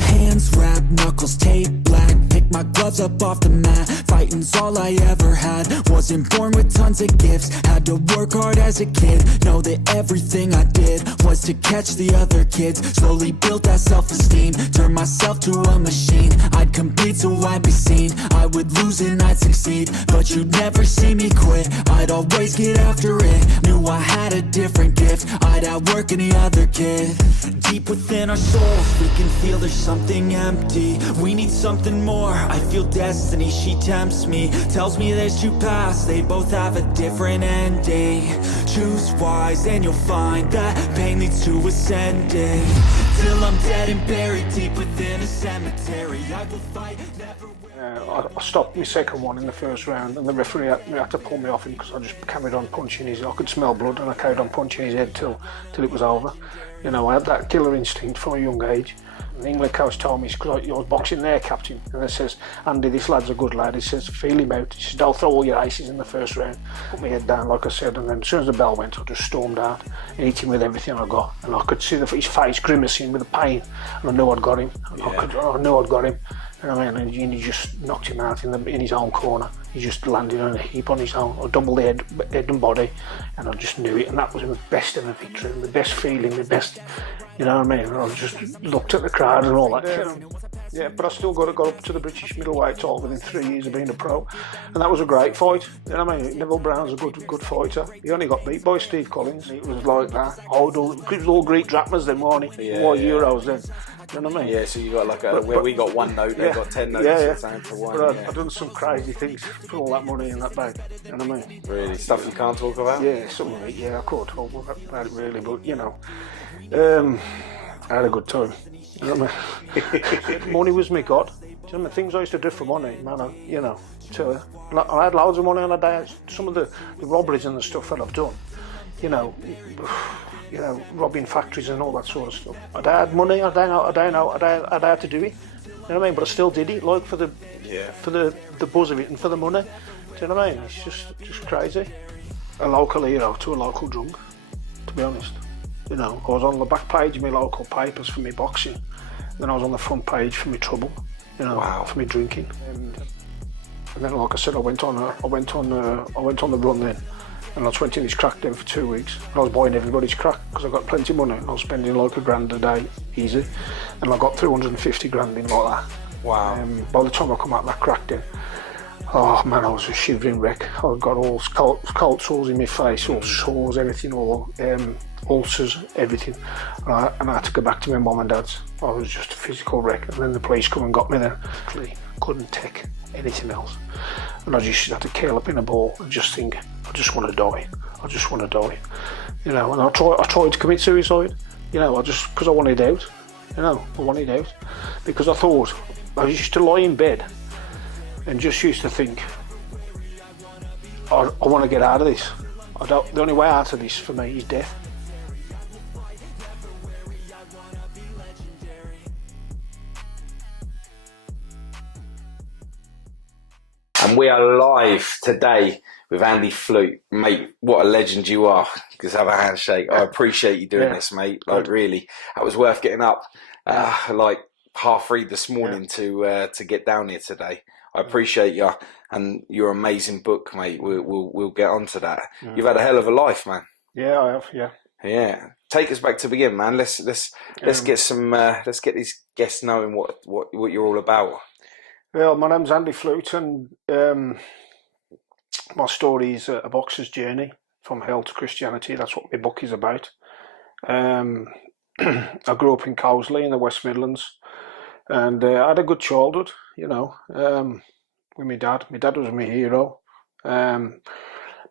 Hands wrapped, knuckles taped black. Pick my gloves up off the mat. Fighting's all I ever had. Wasn't born with tons of gifts. Had to work hard as a kid. Know that everything I did was to catch the other kids. Slowly built that self-esteem. Turned myself to a machine. I'd compete so I'd be seen. I would lose and I'd succeed, but you'd never see me quit. I'd always get after it. Knew I had a different gift. I'd outwork any other kid. Deep within our souls, we can feel there's something empty. We need something more. I feel destiny, she tempts me. Tells me there's two paths, they both have a different ending. Choose wise and you'll find that pain leads to ascending. Till I'm dead and buried deep within a cemetery. I will fight, never will. I stopped my second one in the first round, and the referee had to pull me off him because I just carried on punching his. I could smell blood, and I carried on punching his head till it was over. You know, I had that killer instinct from a young age. And the England coach told me, because I was boxing there, captain, and he says, Andy, this lad's a good lad. He says, feel him out. He says, don't throw all your aces in the first round. Put my head down, like I said, and then as soon as the bell went, I just stormed out and hit him with everything I got. And I could see his face grimacing with the pain, and I knew I'd got him. I knew I'd got him. And I mean, and he just knocked him out in his own corner. He just landed on a heap on his own. I doubled the head and body, and I just knew it. And that was the best ever victory, the best feeling, the best, you know what I mean? I just looked at the crowd and all that. Yeah, but I still got up to the British middleweight title within 3 years of being a pro, and that was a great fight. You know what I mean? Neville Brown's a good fighter. He only got beat by Steve Collins. It was like that. It was all Greek drachmas then, wasn't it? Euros then. You know what I mean? Yeah, so you got like where we got one note, they got 10 notes. For one. But I've done some crazy things for all that money in that bag. You know what I mean? Really? Stuff you can't talk about? Yeah, some of it, yeah, I could talk about it really, but you know, I had a good time. You know what I mean? Money was me god. Do you know what I mean? Things I used to do for money, man, you know. So, I had loads of money on a day. Some of the robberies and the stuff that I've done, you know, robbing factories and all that sort of stuff. I'd had money, I'd had to do it. You know what I mean? But I still did it, like for the buzz of it and for the money. Do you know what I mean? It's just crazy. A local hero to a local drunk, to be honest. You know, I was on the back page of my local papers for me boxing, then I was on the front page for me trouble, you know, for me drinking. And then, like I said, I went on the run then. And I was went in his crack den for 2 weeks. And I was buying everybody's crack because I got plenty of money. And I was spending like $1,000 a day, easy. And I got 350 grand in like that. Wow. By the time I come out of that crack den, oh man, I was a shivering wreck. I got all cold sores in my face, all sores, everything, all ulcers, everything. And I had to go back to my mum and dad's. I was just a physical wreck. And then the police come and got me then. Couldn't take anything else. And I just had to curl up in a ball and just think, I just want to die. I just want to die. You know, and I tried to commit suicide, you know, because I wanted out. You know, I wanted out. Because I thought, I used to lie in bed and just used to think, I want to get out of this. The only way out of this for me is death. And we are live today with Andy Flute. Mate, what a legend you are. Just have a handshake. I appreciate you doing this, mate. Like, really. That was worth getting up like 3:30 this morning to get down here today. I appreciate you and your amazing book, mate. We'll get on to that. You've had a hell of a life, man. Yeah, I have, yeah. Yeah. Take us back to the beginning, man. Let's get some let's get these guests knowing what you're all about. Well, my name's Andy Flute, and my story is a boxer's journey from hell to Christianity. That's what my book is about. I grew up in Calzaghe in the West Midlands, and I had a good childhood, you know, with my dad. My dad was my hero. He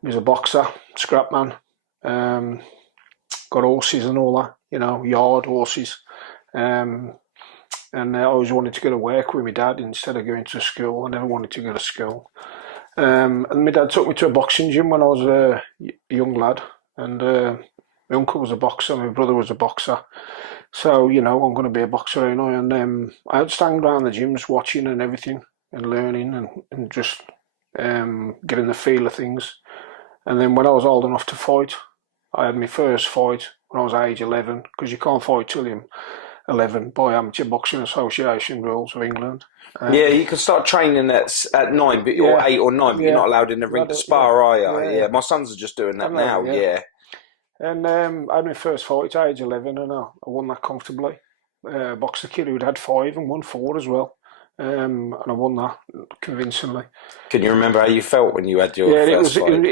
was a boxer, scrap man, got horses and all that, you know, yard horses. And I always wanted to go to work with my dad instead of going to school. I never wanted to go to school. And my dad took me to a boxing gym when I was a young lad. And my uncle was a boxer, my brother was a boxer. So, you know, I'm going to be a boxer, you know. And I had stand around the gyms watching and everything and learning and just getting the feel of things. And then when I was old enough to fight, I had my first fight when I was age 11, because you can't fight till you're 11 by Amateur Boxing Association rules of England. Yeah, you can start training at 9, but, or 8 or 9, but you're not allowed in the ring to spar, are you? Yeah, my sons are just doing that now, yeah. And I had my first fight at age 11, and I won that comfortably. Boxed a kid who'd had 5 and won 4 as well. And I won that convincingly. Can you remember how you felt when you had your first fight?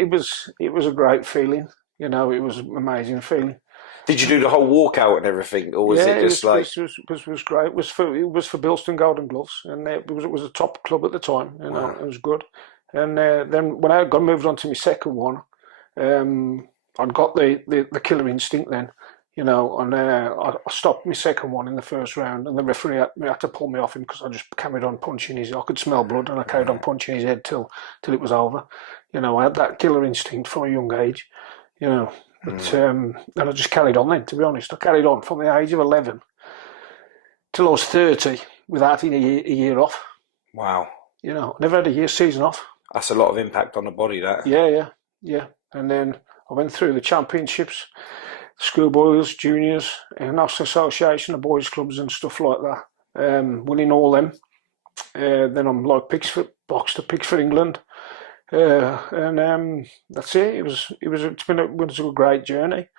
It was a great feeling. You know, it was an amazing feeling. Did you do the whole walkout and everything, or was it just like? It was great. It was for Bilston Golden Gloves, and it was a top club at the time. You know, it was good. And then when I got moved on to my second one, I'd got the killer instinct then. You know, and I stopped my second one in the first round, and the referee had to pull me off him because I just carried on punching his. I could smell blood, and I carried on punching his head till it was over. You know, I had that killer instinct from a young age. You know, but and I just carried on then. To be honest, I carried on from the age of 11 till I was 30 without having a year off. Wow. You know, never had a year season off. That's a lot of impact on the body. That. Yeah. And then I went through the championships. Schoolboys, juniors, National Association of Boys Clubs and stuff like that. Winning all them. Then I'm like boxed to Pigs for England. And that's it. It's been a great journey.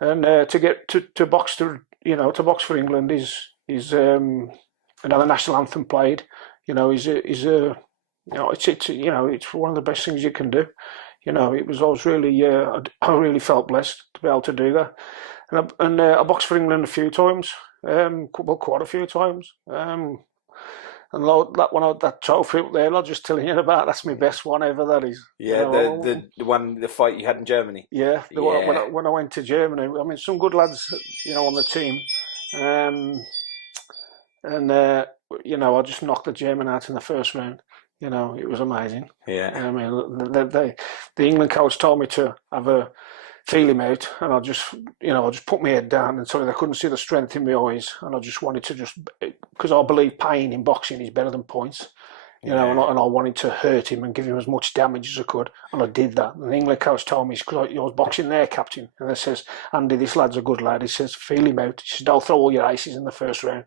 And to get to box for England is another national anthem played. You know, it's one of the best things you can do. You know, I really felt blessed to be able to do that. And I boxed for England a few times, quite a few times. And that trophy up there, I'll just tell you about. That's my best one ever. That is. Yeah, the fight you had in Germany. Yeah, when I went to Germany. I mean, some good lads, you know, on the team. I just knocked the German out in the first round. You know, it was amazing. Yeah. I mean, the England coach told me to have a feel him out, and I just put my head down, and so they couldn't see the strength in my eyes, and I just wanted to because I believe pain in boxing is better than points. You know, and I wanted to hurt him and give him as much damage as I could, and I did that. And the England coach told me, because I was boxing there, captain, and he says, Andy, this lad's a good lad. He says, feel him out. He says, don't throw all your aces in the first round.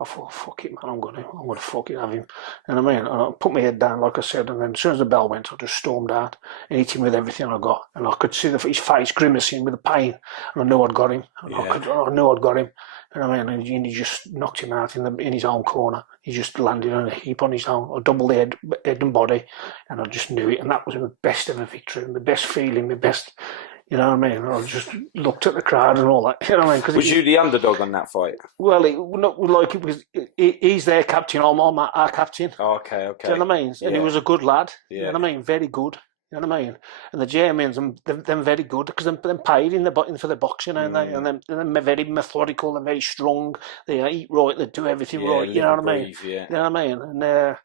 I thought, fuck it, man, I'm gonna fucking have him. And and I put my head down, like I said, and then as soon as the bell went, I just stormed out and hit him with everything I got. And I could see his face grimacing with the pain, and I knew I'd got him. I knew I'd got him. And he just knocked him out in his own corner. He just landed on a heap on his own. I doubled the head and body, and I just knew it. And that was the best ever victory, and the best feeling, the best, you know what I mean? I just looked at the crowd and all that. You know what I mean? Was you the underdog on that fight? Well, he's their captain. I'm our captain. Oh, okay. Do you know what I mean? And he was a good lad. Yeah. You know what I mean? Very good. You know what I mean? And the Germans, they're very good because they're paid for the boxing, and they're very methodical, they're very strong, they eat right, they do everything right, you know what I mean? Yeah. You know what I mean? And it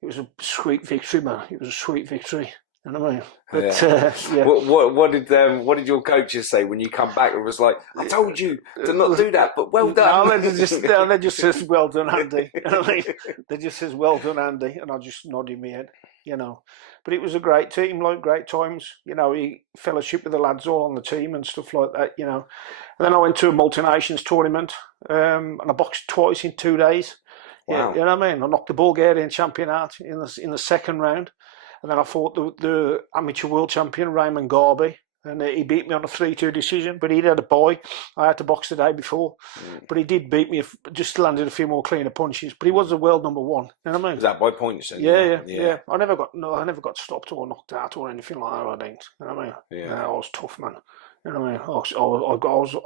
was a sweet victory, man. It was a sweet victory. You know what I mean? But, What did your coaches say when you come back? It was like, I told you to not do that, but well done. No, they just says, well done, Andy. You know what I mean? They just says, well done, Andy, and I just nodded my head. You know, but it was a great team, like great times. You know, he fellowship with the lads all on the team and stuff like that. You know, and then I went to a multi-nations tournament, and I boxed twice in 2 days. Wow. You know what I mean? I knocked the Bulgarian champion out in the second round, and then I fought the amateur world champion Raymond Garby, and he beat me on a 3-2 decision. But he'd had a bye. I had to box the day before, but he did beat me. Just landed a few more cleaner punches. But he was the world number one. You know what I mean? Was that by points? Yeah. I never got stopped or knocked out or anything like that. I didn't. You know what I mean? Yeah. I was tough, man. You know what I mean?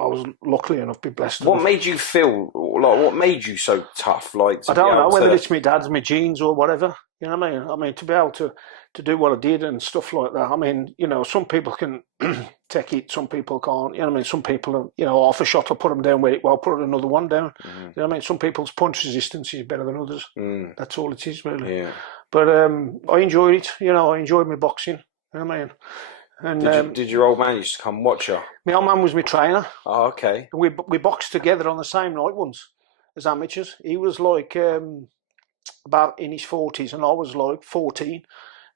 I was lucky enough to be blessed. What made you feel like? What made you so tough? Like, I don't know whether it's my dad's, my genes, or whatever. You know what I mean? I mean, to be able to do what I did and stuff like that. I mean, you know, some people can take it, some people can't. You know what I mean? Some people, you know, off a shot, I'll put them down with it, well, I'll put another one down. You know what I mean? Some people's punch resistance is better than others. That's all it is, really. Yeah. But I enjoyed it. You know, I enjoyed my boxing. You know what I mean? And did your old man used to come watch you? My old man was my trainer. Oh, okay. And we boxed together on the same night once as amateurs. He was like about in his 40s, and I was like 14.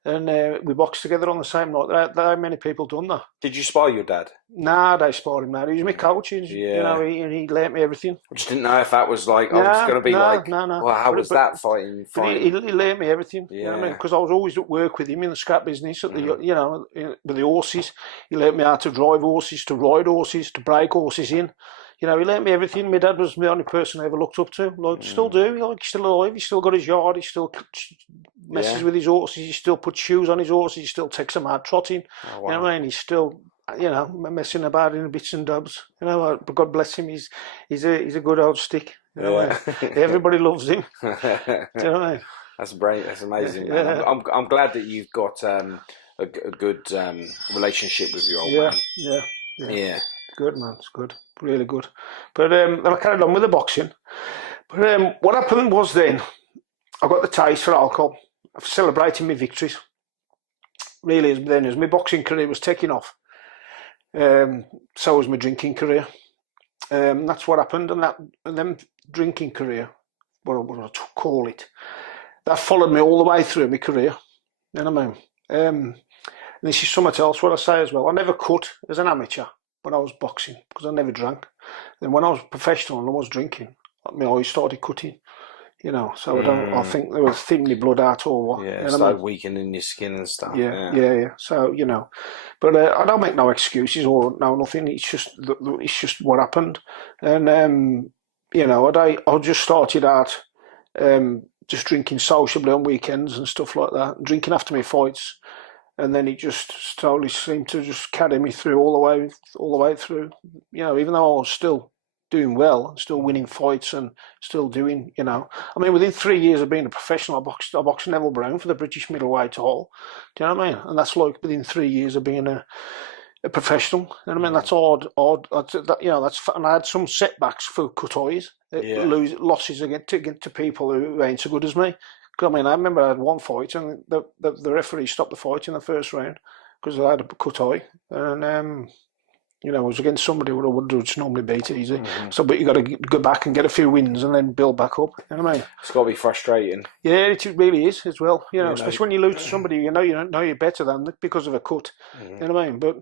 and we boxed together on the same night. There ain't many people done that. Did you spar your dad? Nah, they sparred him. Now he was my coach. You know, he learnt me everything. I just didn't know if that was like, I was going to be like, no. well, how was that fighting? He learnt me everything. Yeah. You know what I mean? Because I was always at work with him in the scrap business, at the you know, with the horses. He learnt me how to drive horses, to ride horses, to break horses in. You know, he learnt me everything. My dad was the only person I ever looked up to. Like, still do. Like, he's still alive. He's still got his yard. He still messes with his horses. He still puts shoes on his horses. He still takes them out trotting. Oh, wow. You know what I mean? He's still, you know, messing about in bits and dubs. You know, but God bless him. He's a good old stick. You know, everybody loves him. Do you know what I mean? That's great. That's amazing, man. I'm glad that you've got a good relationship with your old man. Yeah. Good, man. It's good. Really good. But then I carried on with the boxing. But what happened was then, I got the taste for alcohol. I was celebrating my victories. Really, as my boxing career was taking off, so was my drinking career. That's what happened. And then drinking career, what I call it, that followed me all the way through my career. You know what I mean? And this is something else, what I say as well. I never cut as an amateur when I was boxing because I never drank. Then when I was professional and I was drinking, my eyes started cutting. You know, so I think they were thinning my blood out or what. Yeah, it's like weakening your skin and stuff. Yeah. So, you know, but I don't make no excuses or nothing. It's just what happened. And, you know, I just started out just drinking sociably on weekends and stuff like that, drinking after my fights. And then it just slowly seemed to just carry me through all the way through. You know, even though I was still doing well, still winning fights and still doing, you know. I mean, within 3 years of being a professional, I boxed Neville Brown for the British middleweight title. Do you know what I mean? And that's like within 3 years of being a professional. You know what I mean? That's odd. You know, and I had some setbacks for cut eyes, losses to people who ain't so good as me. I mean, I remember I had one fight and the referee stopped the fight in the first round because I had a cut eye. And, you know, it was against somebody who I would just normally beat easy. So, but you got to go back and get a few wins and then build back up. You know what I mean? It's got to be frustrating. Yeah, it really is as well. You know, especially when you lose to somebody you know you're better than because of a cut. You know what I mean? But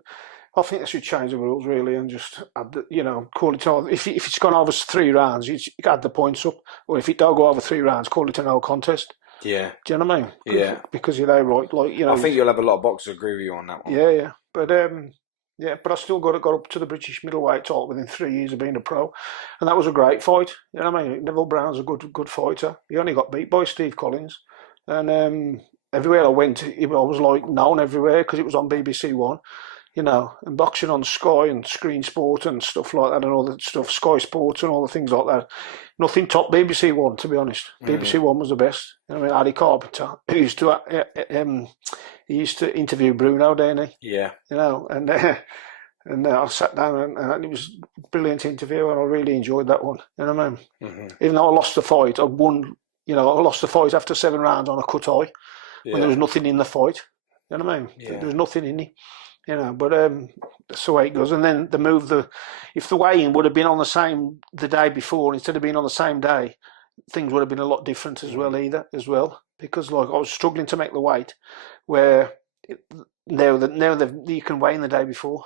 I think they should change the rules really and just add call it all. If it's gone over 3 rounds, you add the points up. Or if it don't go over 3 rounds, call it a no contest. Yeah. Do you know what I mean? Yeah. Because you're right, like you know. I think you'll have a lot of boxers agree with you on that one. Yeah. But but I still got up to the British middleweight title within 3 years of being a pro, and that was a great fight. You know what I mean? Neville Brown's a good fighter. He only got beat by Steve Collins, and everywhere I went, I was like known everywhere because it was on BBC One. You know, and boxing on Sky and Screen Sport and stuff like that and all that stuff, Sky Sports and all the things like that. Nothing top BBC One, to be honest. BBC One was the best. You know what I mean, Harry Carpenter, he used to interview Bruno, didn't he? Yeah. You know, and I sat down and it was a brilliant interview and I really enjoyed that one. You know what I mean? Even though I lost the fight, I won. You know, I lost the fight after 7 rounds on a cut eye when there was nothing in the fight. You know what I mean? Yeah. There was nothing in it. You know, but that's the way it goes. And then if the weigh-in would have been on the day before instead of being on the same day, things would have been a lot different as well. Because like I was struggling to make the weight, where now you can weigh in the day before.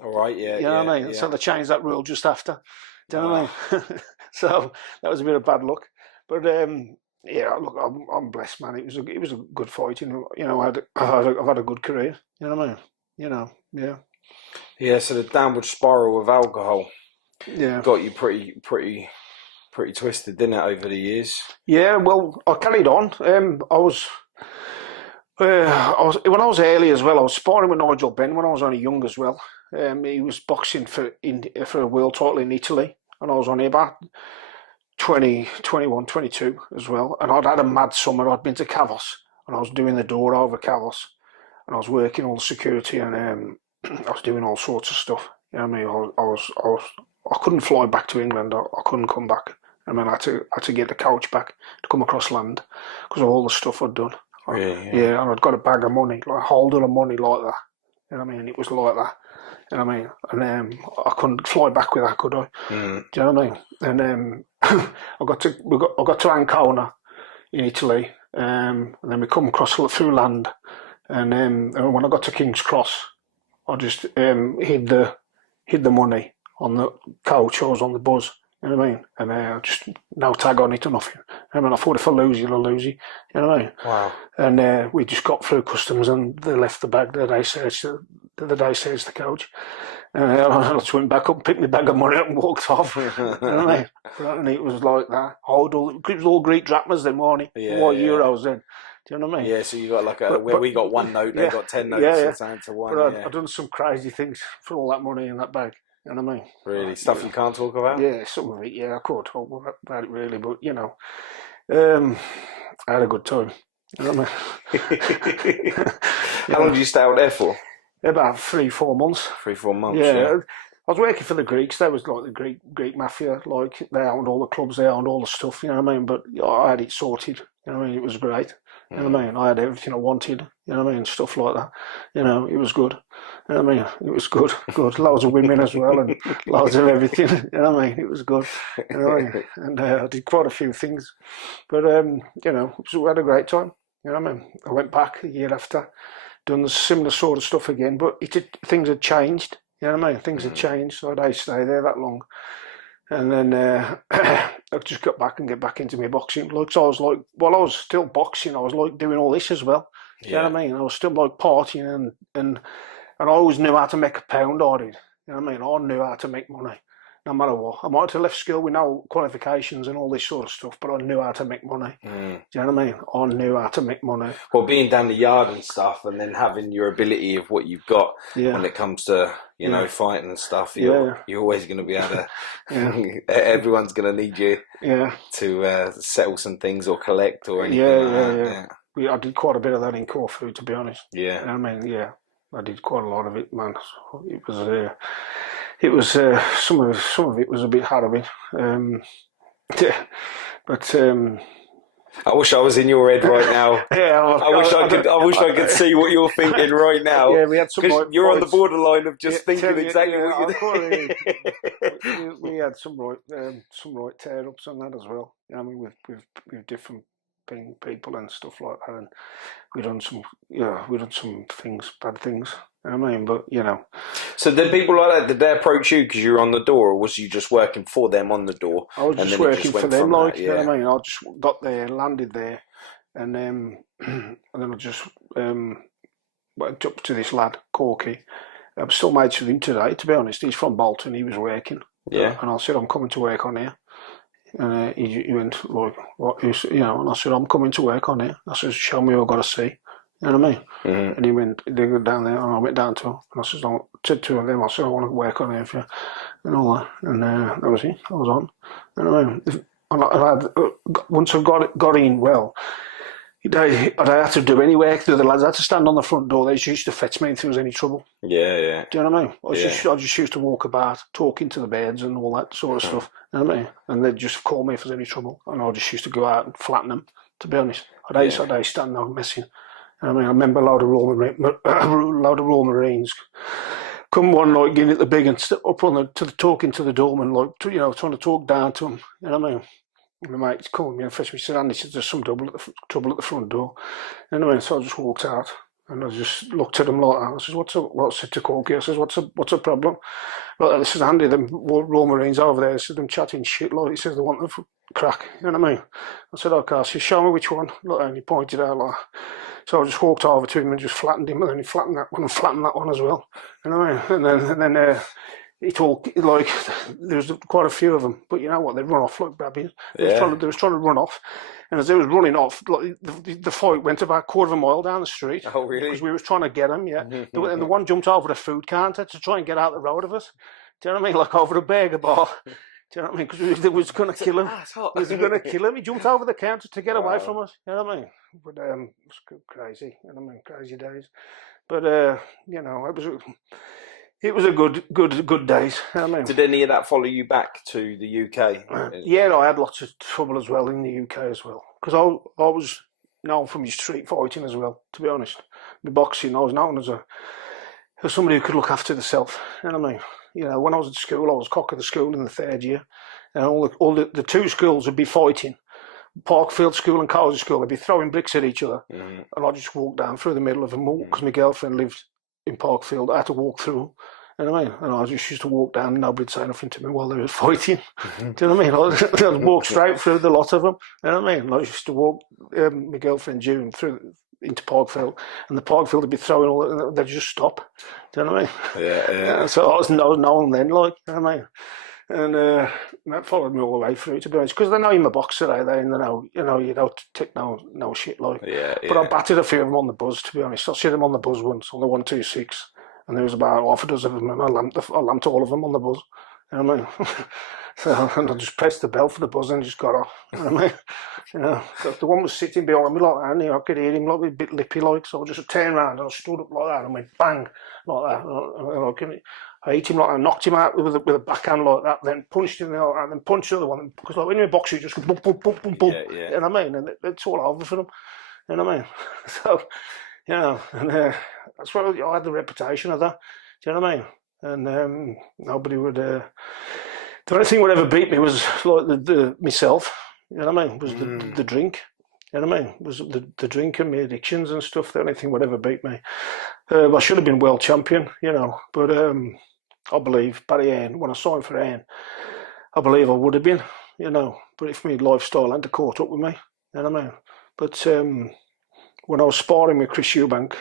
All right, yeah. You know what I mean? Yeah. So they changed that rule just after. Do you know what I mean? So that was a bit of bad luck, but. Yeah, look, I'm blessed, man. It was a good fight. You know, I've had a good career. You know what I mean? You know, yeah. Yeah, so the downward spiral of alcohol got you pretty twisted, didn't it, over the years? Yeah, well, I carried on. I was when I was early as well, I was sparring with Nigel Benn when I was only young as well. He was boxing for a world title in Italy, and I was only about 20, 21, 22 as well. And I'd had a mad summer. I'd been to Cavos, and I was doing the door over Cavos. And I was working all the security, and I was doing all sorts of stuff. You know what I mean? I couldn't fly back to England. I couldn't come back. I mean, I had to get the couch back to come across land because of all the stuff I'd done. Yeah, and I'd got a bag of money, like a holder of money like that. You know what I mean? It was like that. You know what I mean? And I couldn't fly back with that, could I? Do you know what I mean? And I got to Ancona in Italy, and then we come across through land. And when I got to King's Cross, I just hid the money on the coach. I was on the bus. You know what I mean? And just no tag on it or nothing. I mean, I thought if I lose you, I'll lose you. You know what I mean? Wow. And we just got through customs and they left the bag that they searched the coach. And I just went back up, picked my bag of money up and walked off. You know what I mean? And it was like that. It was all Greek drachmas then, wasn't it? Euros then. Do you know what I mean? Yeah, so you got like where we got one note, they got 10 notes to one. But I've done some crazy things for all that money in that bag. You know what I mean? Really? Stuff you can't talk about? Yeah, some of it, I could talk about it really, but I had a good time. You know what I mean? How long did you stay out there for? About 3-4 months. 3-4 months, yeah. I was working for the Greeks. They was like the Greek mafia. Like they owned all the clubs, they owned all the stuff. You know what I mean? But I had it sorted. You know what I mean? It was great. You know what I mean? I had everything I wanted. You know what I mean? Stuff like that. You know, it was good. You know what I mean? It was good. Good. Loads of women as well, and loads of everything. You know what I mean? It was good. You know what I mean? And I did quite a few things. But we had a great time. You know what I mean? I went back a year after, done the similar sort of stuff again, but things had changed. You know what I mean? Things had changed, so I didn't stay there that long. And then I just got back and get back into my boxing. Like, so I was like, while I was still boxing, I was like doing all this as well. You know what I mean? I was still like partying and I always knew how to make a pound, I did. You know what I mean? I knew how to make money, no matter what. I might have left school with no qualifications and all this sort of stuff, but I knew how to make money. Do you know what I mean? I knew how to make money. Well, being down the yard and stuff, and then having your ability of what you've got when it comes to, you know, fighting and stuff, you're always going to be able to, everyone's going to need you to settle some things or collect or anything I did quite a bit of that in Corfu, to be honest. Yeah. You know what I mean? I did quite a lot of it, man. It was some of it was a bit hard but I wish I was in your head right now. I wish I could see what you're thinking right now. Yeah, we had some. Because you're on the borderline of just thinking exactly what you're doing. We had some right tear ups on that as well. I mean, with different people and stuff like that, and we done some things, bad things. I mean, but you know. So did people like that, did they approach you because you were on the door, or was you just working for them on the door? I was just working for them, like, you know what I mean? I just got there, landed there, and then I just went up to this lad, Corky. I'm still mates with him today, to be honest. He's from Bolton, he was working. Yeah. And I said, I'm coming to work on here. And he went, like, what, you know, and I said, I'm coming to work on here. I said, show me what I've got to see. You know what I mean? Mm-hmm. And they go down there, and I went down to him, and I said to them, I said, I want to work on here for you, and all that. And that was it. I was on. You know what I mean? Once I got in well, I didn't have to do any work. The other lads had to stand on the front door. They just used to fetch me if there was any trouble. Yeah. Do you know what I mean? I just used to walk about, talking to the birds and all that sort of stuff. You know what I mean? And they'd just call me if there's any trouble, and I just used to go out and flatten them, to be honest. I'd stand there messing. I mean, I remember a load of Royal Marines come one night, getting at the big and up on talking to the doorman, like, trying to talk down to him. You know what I mean? And my mate's calling me and fetched me. Said, Andy, there's some trouble at the front door. You know what I mean? So I just walked out and I just looked at him like that. I said, what's it to Corky? I said, what's the problem? Well, this is Andy, the Royal Marines over there. They said, them chatting shit, like, he says they want the crack. You know what I mean? I said, okay. I said, show me which one. Look, and he pointed out, like. So I just walked over to him and just flattened him, and then he flattened that one and flattened that one as well. You know what I mean? And then he talked, like, there was quite a few of them, but you know what? They run off like babbies. They was trying to run off, and as they was running off, like, the fight went about a quarter of a mile down the street. Oh, really? Because we was trying to get them, And the one jumped over the food counter to try and get out the road of us. Do you know what I mean? Like over a burger bar. Do you know what I mean? Because they was going to kill him. They was going to kill him. He jumped over the counter to get away from us. You know what I mean? But it was crazy. You know what I mean? Crazy days. But it was a good days. You know what I mean? Did any of that follow you back to the UK? Yeah, I had lots of trouble as well in the UK as well, because I was known for my street fighting as well. To be honest, my boxing, I was known as somebody who could look after themselves. You know what I mean? You know, when I was at school, I was cock of the school in the third year, and all the two schools would be fighting. Parkfield School and Calzaghe School, they'd be throwing bricks at each other, Mm-hmm. and I'd just walk down through the middle of them because my girlfriend lived in Parkfield. I had to walk through. You know what I mean? And I just used to walk down and nobody'd say nothing to me while they were fighting. Mm-hmm. Do you know what I mean? I'd walk straight through the lot of them. You know what I mean? I used to walk my girlfriend June through into Parkfield, and the Parkfield would be throwing all, they'd just stop. Do you know what I mean? Yeah. So I was known then, like, you know what I mean? And that followed me all the way through, to be honest, because they know I'm a boxer, they know, you don't take no shit, like. Yeah. But I battered a few of them on the buzz, to be honest. I see them on the buzz once, on the 126, and there was about half a dozen of them, and I lamped all of them on the buzz. You know what I mean? So, and I just pressed the bell for the buzz and just got off. You know what I mean? You know, the one was sitting behind me like that, and I could hear him like a bit lippy, like. So I just turned around and I stood up like that and went bang like that. I hit him like that, knocked him out with a backhand like that, then punched him like that, and then punched the other one. Because like when you're a boxer, you just go boom, boom, boom, boom, boom. Yeah. You know what I mean? And it's all over for them. You know what I mean? So, you know, and that's why I had the reputation of that. Do you know what I mean? And nobody would. The only thing would ever beat me was like the myself. You know what I mean? Was the drink. You know what I mean? Was the drink and my addictions and stuff. The only thing would ever beat me. I should have been world champion, you know, but I believe Barry Hearn, when I signed for Hearn, I believe I would have been, you know, but if my lifestyle hadn't caught up with me, you know what I mean? But when I was sparring with Chris Eubank,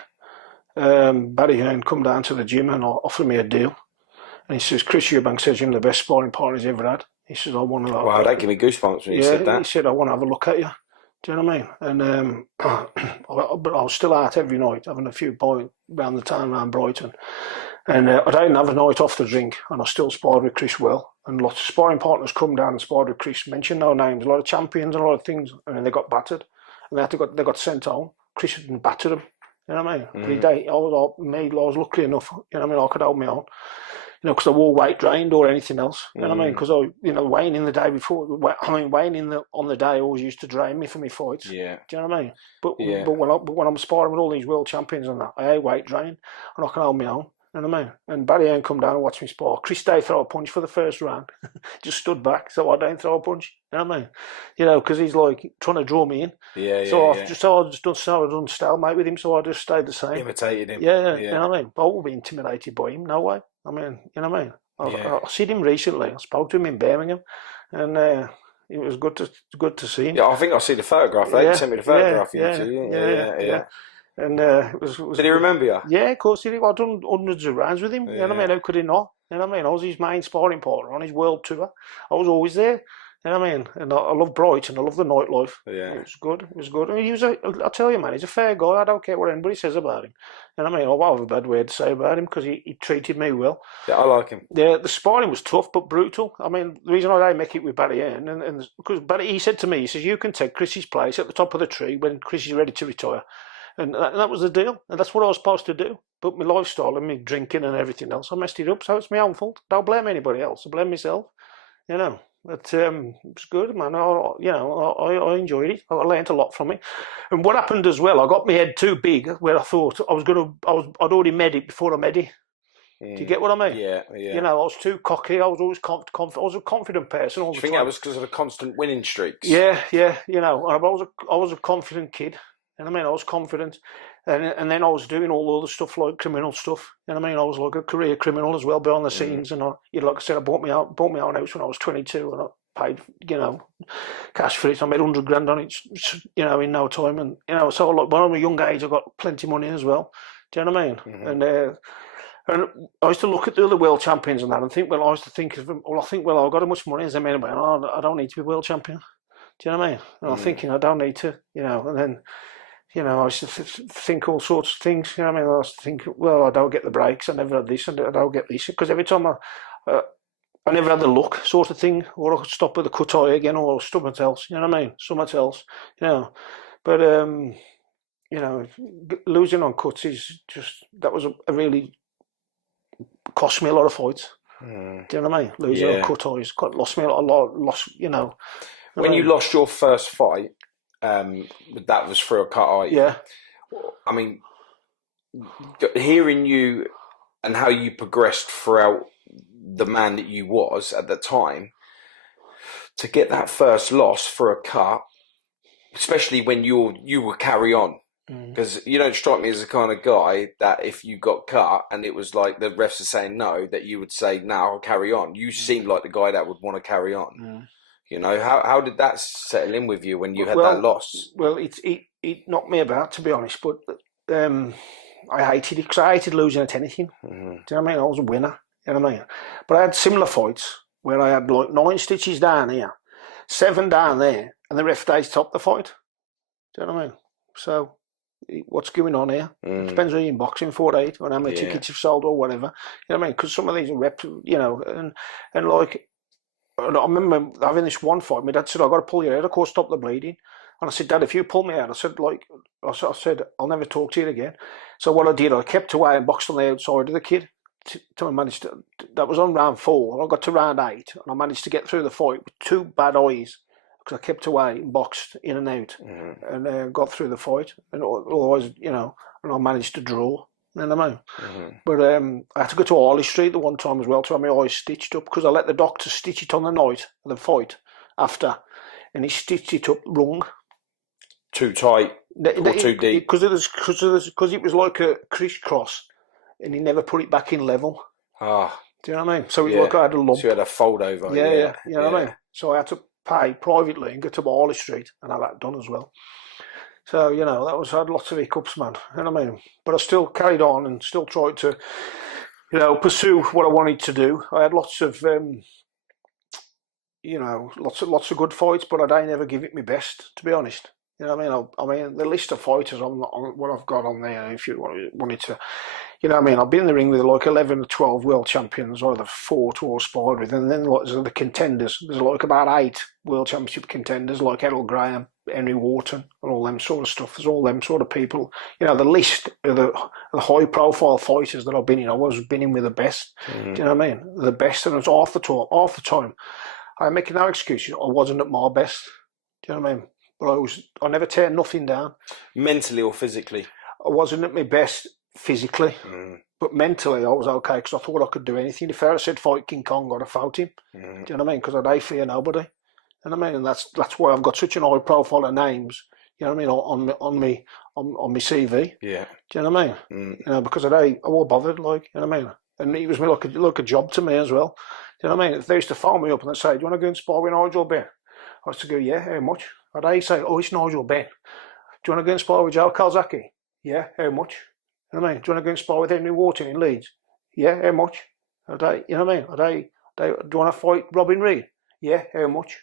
Barry Hearn come down to the gym and offered me a deal. And he says, Chris Eubank says you're the best sparring partner he's ever had. He says, I want to... Wow, that gave me goosebumps when you said that. He said, I want to have a look at you. Do you know what I mean? And but I was still out every night, having a few boys around the town around Brighton. And I didn't have a night off the drink, and I still sparred with Chris well. And lots of sparring partners come down and sparred with Chris, mention no names, a lot of champions and a lot of things, and then they got battered. And they got sent home. Chris hadn't battered them. You know what I mean? I was lucky enough, you know what I mean, I could hold my own. You know, because I wore weight drained or anything else. You know what I mean? Because weighing in the day before, weighing on the day always used to drain me for my fights. Yeah. Do you know what I mean? But when I'm sparring with all these world champions and that, I weight drain and I can hold my own. You know what I mean? And Barry Hearn come down and watch me spar. Chris Day throw a punch for the first round. Just stood back, so I don't throw a punch. You know what I mean? You know, because he's like trying to draw me in. I just done stalemate with him, so I just stayed the same. Imitated him. Yeah. You know what I mean? But I won't be intimidated by him, no way. I mean, you know what I mean? I seen him recently. I spoke to him in Birmingham, and it was good to see him. Yeah, I think I see the photograph. You sent me the photograph. Yeah. And it was Did he remember you? Yeah, of course he did. I've done hundreds of rounds with him. You know what I mean? How could he not? You know what I mean? I was his main sparring partner on his world tour. I was always there. You know what I mean? And I love Brighton. I love the nightlife. Yeah. It was good. I mean, I tell you, man, he's a fair guy. I don't care what anybody says about him. You know what I mean? I won't have a bad word to say about him because he treated me well. Yeah, I like him. Yeah, the sparring was tough but brutal. I mean, the reason I didn't make it with Barry Hearn, and because Barry, he said to me, he says, you can take Chris's place at the top of the tree when Chris is ready to retire. And that was the deal. And that's what I was supposed to do. But my lifestyle and me drinking and everything else, I messed it up. So it's my own fault. Don't blame anybody else. I blame myself. You know. But it was good, man. I enjoyed it. I learned a lot from it. And what happened as well, I got my head too big where I thought I'd already made it before I made it. Do you get what I mean? Yeah. You know, I was too cocky. I was always confident. I was a confident person all the time. Do you think that was because of the constant winning streaks? Yeah. You know, I was a confident kid. You know what I mean? I was confident. And then I was doing all the other stuff like criminal stuff. You know what I mean? I was like a career criminal as well behind the scenes. And like I said, I bought my own house when I was 22 and I paid, you know, cash for it. I made 100 grand on it, you know, in no time. And, you know, so like, when I was a young age, I got plenty of money as well. Do you know what I mean? Mm-hmm. And I used to look at the other world champions and that and think, well, I got as much money as them anyway. And I don't need to be world champion. Do you know what I mean? And I'm thinking, I don't need to, you know, and then, you know, I used to think all sorts of things. You know what I mean? I used to think, well, I don't get the breaks. I never had this, and I don't get this. Because every time I never had the look sort of thing, or I could stop with a cut eye again, or something else. You know what I mean? Something else. You know, but you know, losing on cuts is just that was a really cost me a lot of fights. Do you know what I mean? Losing on cut eyes lost me a lot. Lost, you know. When you lost your first fight. That was through a cut eye. Yeah. I mean, hearing you and how you progressed throughout the man that you was at the time, to get that first loss for a cut, especially when you will carry on. Because you don't strike me as the kind of guy that if you got cut and it was like the refs are saying no, that you would say, no, I'll carry on. You seem like the guy that would want to carry on. You know, how did that settle in with you when you had that loss? Well, it knocked me about, to be honest, but I hated it because I hated losing at anything. Do you know what I mean? I was a winner. You know what I mean? But I had similar fights where I had like 9 stitches down here, 7 down there, and the ref days stopped the fight. Do you know what I mean? So what's going on here? It depends on you're in boxing 48 or how many tickets you've sold or whatever. You know what I mean? Because some of these are reps, you know, and like, I remember having this one fight. My dad said, "I've got to pull your head, of course, stop the bleeding." And I said, "Dad, if you pull me out," I said, "I'll never talk to you again." So what I did, I kept away and boxed on the outside of the kid. Till I managed to, that was on round 4. I got to round 8, and I managed to get through the fight with 2 bad eyes because I kept away and boxed in and out, and got through the fight. And otherwise, you know, and I managed to draw. You know what I mean? But I had to go to Harley Street the one time as well to have my eyes stitched up because I let the doctor stitch it on the night of the fight after, and he stitched it up wrong. Too tight or too deep? Because it was like a crisscross, and he never put it back in level. Ah, do you know what I mean? So it was like I had a lump. So you had a fold over. Yeah. You know what I mean? So I had to pay privately and go to Harley Street and have that done as well. So, you know, I had lots of hiccups, man. You know what I mean? But I still carried on and still tried to, you know, pursue what I wanted to do. I had lots of, you know, lots of good fights, but I never give it my best, to be honest. You know what I mean? I mean, the list of fighters on what I've got on there, if you wanted to, you know what I mean? I've been in the ring with like 11 or 12 world champions, or the 4 to all sparred with, and then like the contenders. There's like about 8 world championship contenders, like Errol Graham, Henry Wharton, and all them sort of stuff. There's all them sort of people. You know, the list of the high profile fighters that I've been in, I've been in with the best. Do you know what I mean? The best, and it's half the time. I'm making no excuses. I wasn't at my best. Do you know what I mean? But I never turned nothing down. Mentally or physically? I wasn't at my best physically, but mentally I was okay because I thought I could do anything. If I said fight King Kong, I'd have fought him. Do you know what I mean? Because I fear nobody. You know what I mean? And that's why I've got such an high profile of names. You know what I mean? On my CV. Yeah. Do you know what I mean? You know, because I was bothered, like, you know what I mean? And it was like a job to me as well. Do you know what I mean? If they used to phone me up and they'd say, "Do you want to go and spar with Nigel, Benn?" I used to go, "Yeah, how much?" I'd say, "Oh, it's Nigel, Benn. Do you want to go and spar with Calzaghe?" "Yeah, how much?" You know what I mean? "Do you want to go and spar with Henry Wharton in Leeds?" "Yeah, how much?" You know what I mean? "Do you want to fight Robin Reed?" "Yeah, how much?"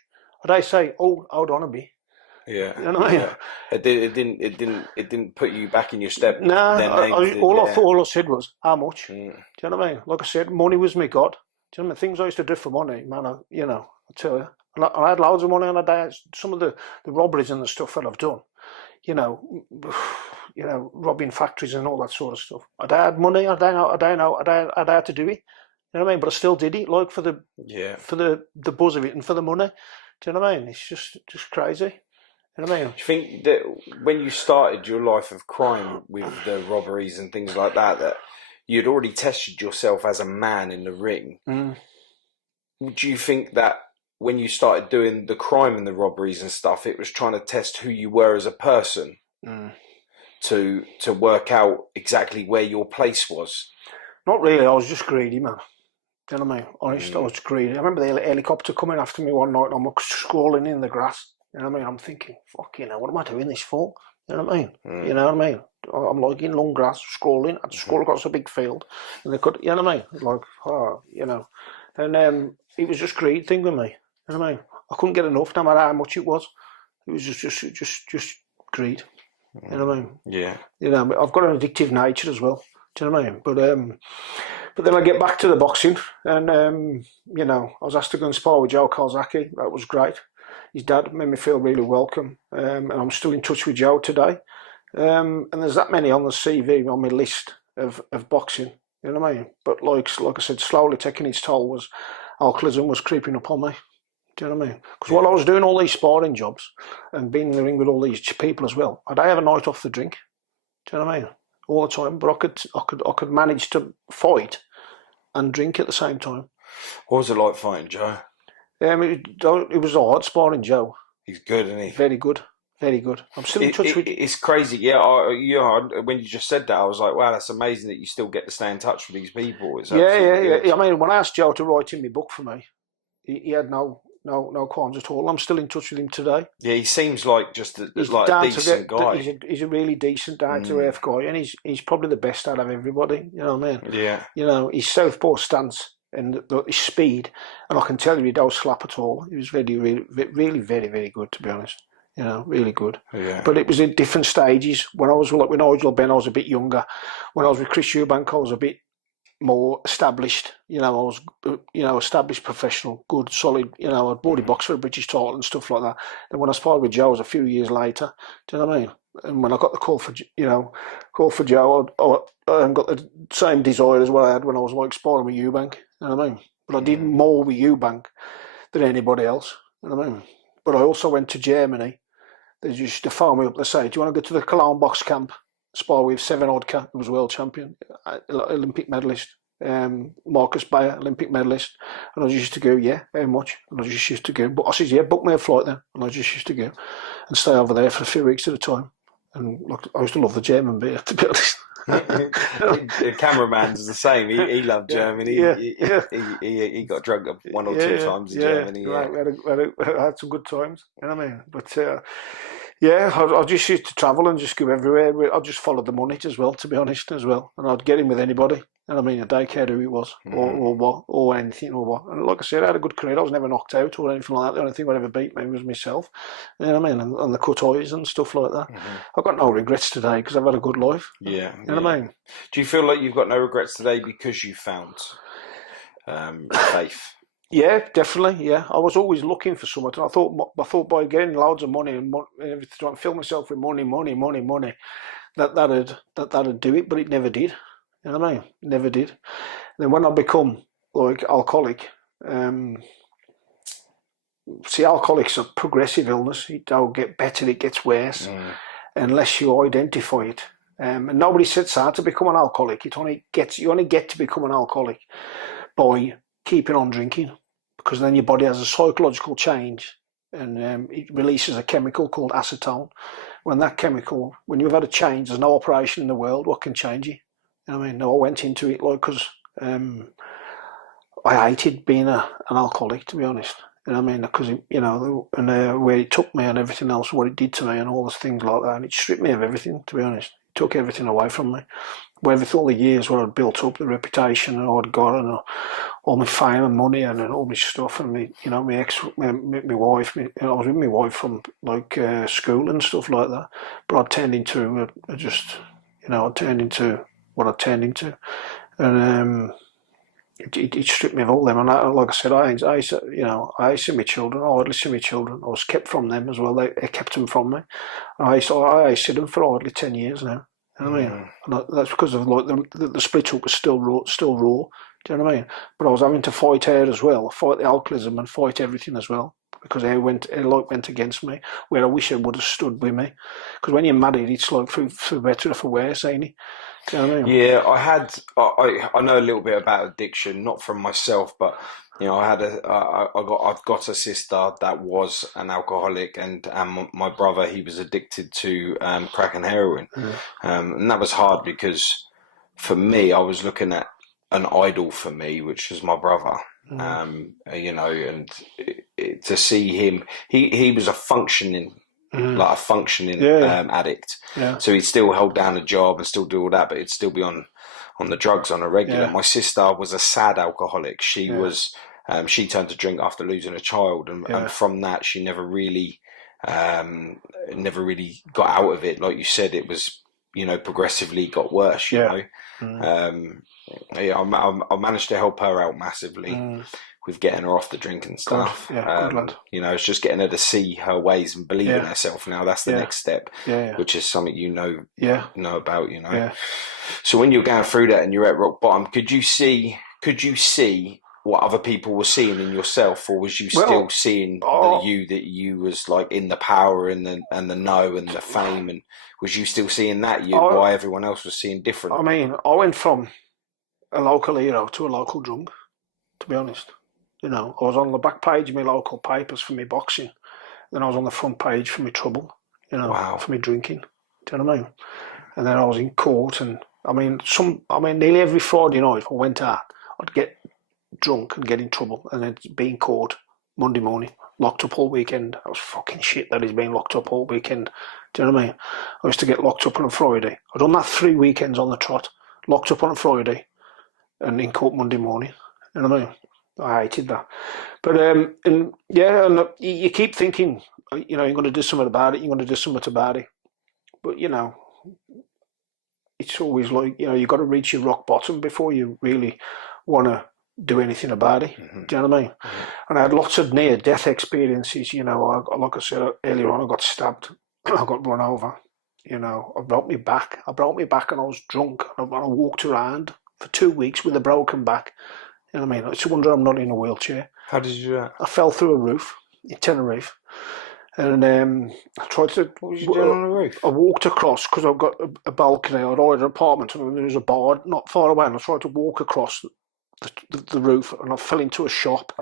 I'd say, "Oh, hold on a bit." Yeah. You know what I mean? It didn't put you back in your step. Nah, all I said was, "How much?" Do you know what I mean? Like I said, money was me god. Do you know what I mean? Things I used to do for money, man, I tell you. I had loads of money on a day. Some of the robberies and the stuff that I've done, you know, robbing factories and all that sort of stuff. I had money. I had to do it. You know what I mean? But I still did it, like for the buzz of it and for the money. Do you know what I mean? It's just crazy. You know what I mean? Do you think that when you started your life of crime with the robberies and things like that you'd already tested yourself as a man in the ring? Do you think that when you started doing the crime and the robberies and stuff, it was trying to test who you were as a person to work out exactly where your place was? Not really. I was just greedy, man. Do you know what I mean? Honest, I was greedy. I remember the helicopter coming after me one night and I'm scrolling in the grass. You know what I mean? I'm thinking, fuck, you know, what am I doing this for? You know what I mean? You know what I mean? I'm like in long grass, scrolling. I had to scroll across a big field. And they could, you know what I mean? Like, you know. And it was just greed thing with me. You know what I mean? I couldn't get enough no matter how much it was. It was just greed. You know what I mean? Yeah. You know, I've got an addictive nature as well. Do you know what I mean? But then I get back to the boxing and, you know, I was asked to go and spar with Joe Calzaghe. That was great. His dad made me feel really welcome. And I'm still in touch with Joe today. And there's that many on the CV on my list of boxing. You know what I mean? But like I said, slowly taking its toll was alcoholism was creeping up on me. Do you know what I mean? Because while I was doing all these sparring jobs and being in the ring with all these people as well, I'd have a night off the drink. Do you know what I mean? All the time, but I could manage to fight and drink at the same time. What was it like fighting Joe? It was hard sparring Joe. He's good, isn't he? Very good, Very good. I'm still in touch with. It's crazy. When you just said that, I was like, wow, that's amazing that you still get to stay in touch with these people. It's Yeah. I mean, when I asked Joe to write in my book for me, he had no qualms at all. I'm still in touch with him today. Yeah, he seems like just a decent guy. He's a really decent, down to earth guy, and he's probably the best out of everybody. You know what I mean? Yeah. You know, his southpaw stance and his speed, and I can tell you he don't slap at all. He was really, really, very, very good, to be honest. You know, really good. Yeah. But it was in different stages. When I was like with Nigel, Benn, I was a bit younger. When I was with Chris Eubank, I was a bit more established. You know, I was, established professional, good, solid. You know, I'd already boxed for a British title and stuff like that. And when I sparred with Joe, it was a few years later. Do you know what I mean? And when I got the call for Joe, I got the same desire as what I had when I was like sparring with Eubank. You know what I mean? But I did more with Eubank than anybody else. You know what I mean? But I also went to Germany. They used to phone me up. They say, "Do you want to go to the Cologne box camp?" Spar with Seven Odka, who was world champion, Olympic medalist. Marcus Bayer, Olympic medalist. And I used to go, yeah, very much. And I just used to go. But I said, yeah, book me a flight then. And I just used to go and stay over there for a few weeks at a time. And like, I used to love the German beer, to be honest. The cameraman's the same. He loved Germany. He got drunk one or two times in Germany. Right. We had some good times. You know what I mean? But I just used to travel and just go everywhere. I just followed the money as well, to be honest, as well. And I'd get in with anybody. And I mean, I don't care who it was or what or anything or what. And like I said, I had a good career. I was never knocked out or anything like that. The only thing that ever beat me was myself. You know what I mean? And the cut eyes and stuff like that. I've got no regrets today because I've had a good life. Yeah. You know what I mean? Do you feel like you've got no regrets today because you found faith? Yeah, definitely. Yeah, I was always looking for something. And I thought by getting loads of money and everything, trying to fill myself with money, that'd do it. But it never did. You know what I mean? It never did. And then when I become like alcoholic, alcoholic's a progressive illness. It don't get better; it gets worse unless you identify it. And nobody sets out to become an alcoholic. You only get to become an alcoholic by keeping on drinking, because then your body has a psychological change and it releases a chemical called acetone. When you've had a change, there's no operation in the world what can change you. You know what I mean? No, I went into it because I hated being an alcoholic, to be honest. You know what I mean? Because, where it took me and everything else, what it did to me and all those things like that, and it stripped me of everything, to be honest. It took everything away from me. With all the years where I'd built up, the reputation and I'd got, and all my fame and money and all my stuff, and my wife. I was with my wife from school and stuff like that. But I turned into what I turned into, and it stripped me of all them. And like I said, I see my children. I hardly see my children. I was kept from them as well. They kept them from me. And I see them for hardly 10 years now. You know what I mean? And that's because of the split up was still raw. Do you know what I mean? But I was having to fight her as well, fight the alcoholism and fight everything as well, because it went against me. Where I wish it would have stood with me, because when you're married, it's like for better or for worse, ain't it? Do you know what I mean? Yeah, I know a little bit about addiction, not from myself, but I've got a sister that was an alcoholic, and my brother, he was addicted to crack and heroin, and that was hard because for me, I was looking at an idol for me, which was my brother. And to see him, he was a functioning addict. Yeah. So he'd still hold down a job and still do all that, but he'd still be on the drugs on a regular. Yeah. My sister was a sad alcoholic. She was she turned to drink after losing a child, and from that she never really got out of it. Like you said, it was progressively got worse. I managed to help her out massively with getting her off the drink and stuff. Good lad. It's just getting her to see her ways and believe in herself. Now that's the next step, which is something know about. So when you're going through that and you're at rock bottom, could you see what other people were seeing in yourself, or was you still seeing that you was like in the power and the know and the fame, and was you still seeing that why everyone else was seeing different? I mean, I went from a local hero to a local drunk, to be honest. I was on the back page of my local papers for my boxing, then I was on the front page for my trouble. you know, Wow. for me drinking. Do you know what I mean? And then I was in court, and nearly every Friday night I went out, I'd get drunk and get in trouble, and then be in court Monday morning, locked up all weekend. I was fucking shit that he's been locked up all weekend. Do you know what I mean? I used to get locked up on a Friday. I'd done that 3 weekends on the trot, locked up on a Friday, and in court Monday morning. You know what I mean? I hated that. But you keep thinking, you know, you're going to do something about it. You're going to do something about it. But you know, it's always like, you know, you've got to reach your rock bottom before you really want to do anything about it. Mm-hmm. Do you know what I mean? Mm-hmm. And I had lots of near-death experiences. You know, like I said earlier on, I got stabbed. I got run over. You know, I broke my back. I broke my back and I was drunk. And I walked around for 2 weeks with a broken back. You know what I mean? It's a wonder I'm not in a wheelchair. How did you do that? I fell through a roof in Tenerife. And I tried to... What was you doing on the roof? I walked across, because I've got a balcony. I'd ordered an apartment and there was a bar not far away. And I tried to walk across the roof, and I fell into a shop.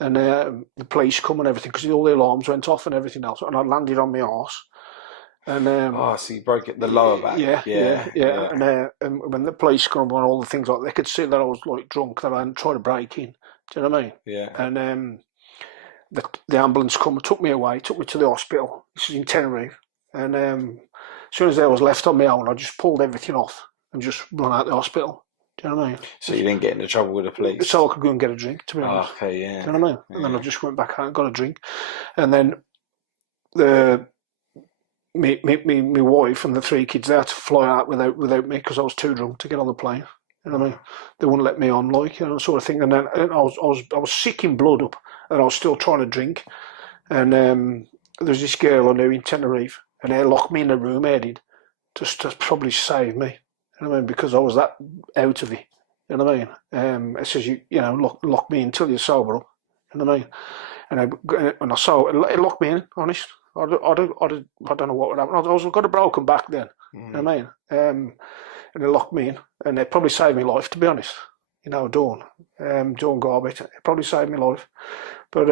And the police come and everything, because all the alarms went off and everything else. And I landed on my arse. And so you broke it, the lower back. Yeah. And when the police come and all the things like that, they could see that I was like drunk, that I hadn't tried to break in. Do you know what I mean? Yeah. And the ambulance come and took me away, took me to the hospital. This is in Tenerife. And as soon as I was left on my own, I just pulled everything off and just run out the hospital. Do you know what I mean? So you didn't get into trouble with the police? So I could go and get a drink, to be honest. Okay, yeah. Do you know what I mean? And then I just went back out and got a drink. And then my wife and the 3 kids, they had to fly out without me because I was too drunk to get on the plane. You know what I mean? They wouldn't let me on, like, you know, sort of thing. And then I was sick in blood up, and I was still trying to drink. And there's this girl I knew in Tenerife, and they locked me in a room, headed, just to probably save me. You know what I mean? Because I was that out of it. You know what I mean? It says, you know, lock me in until you're sober up. You know what I mean? And I saw it locked me in, honest. I don't know what would happen. I got a broken back then. You know what I mean? And they locked me in, and it probably saved my life, to be honest. You know, Dawn Garbett, it probably saved my life. But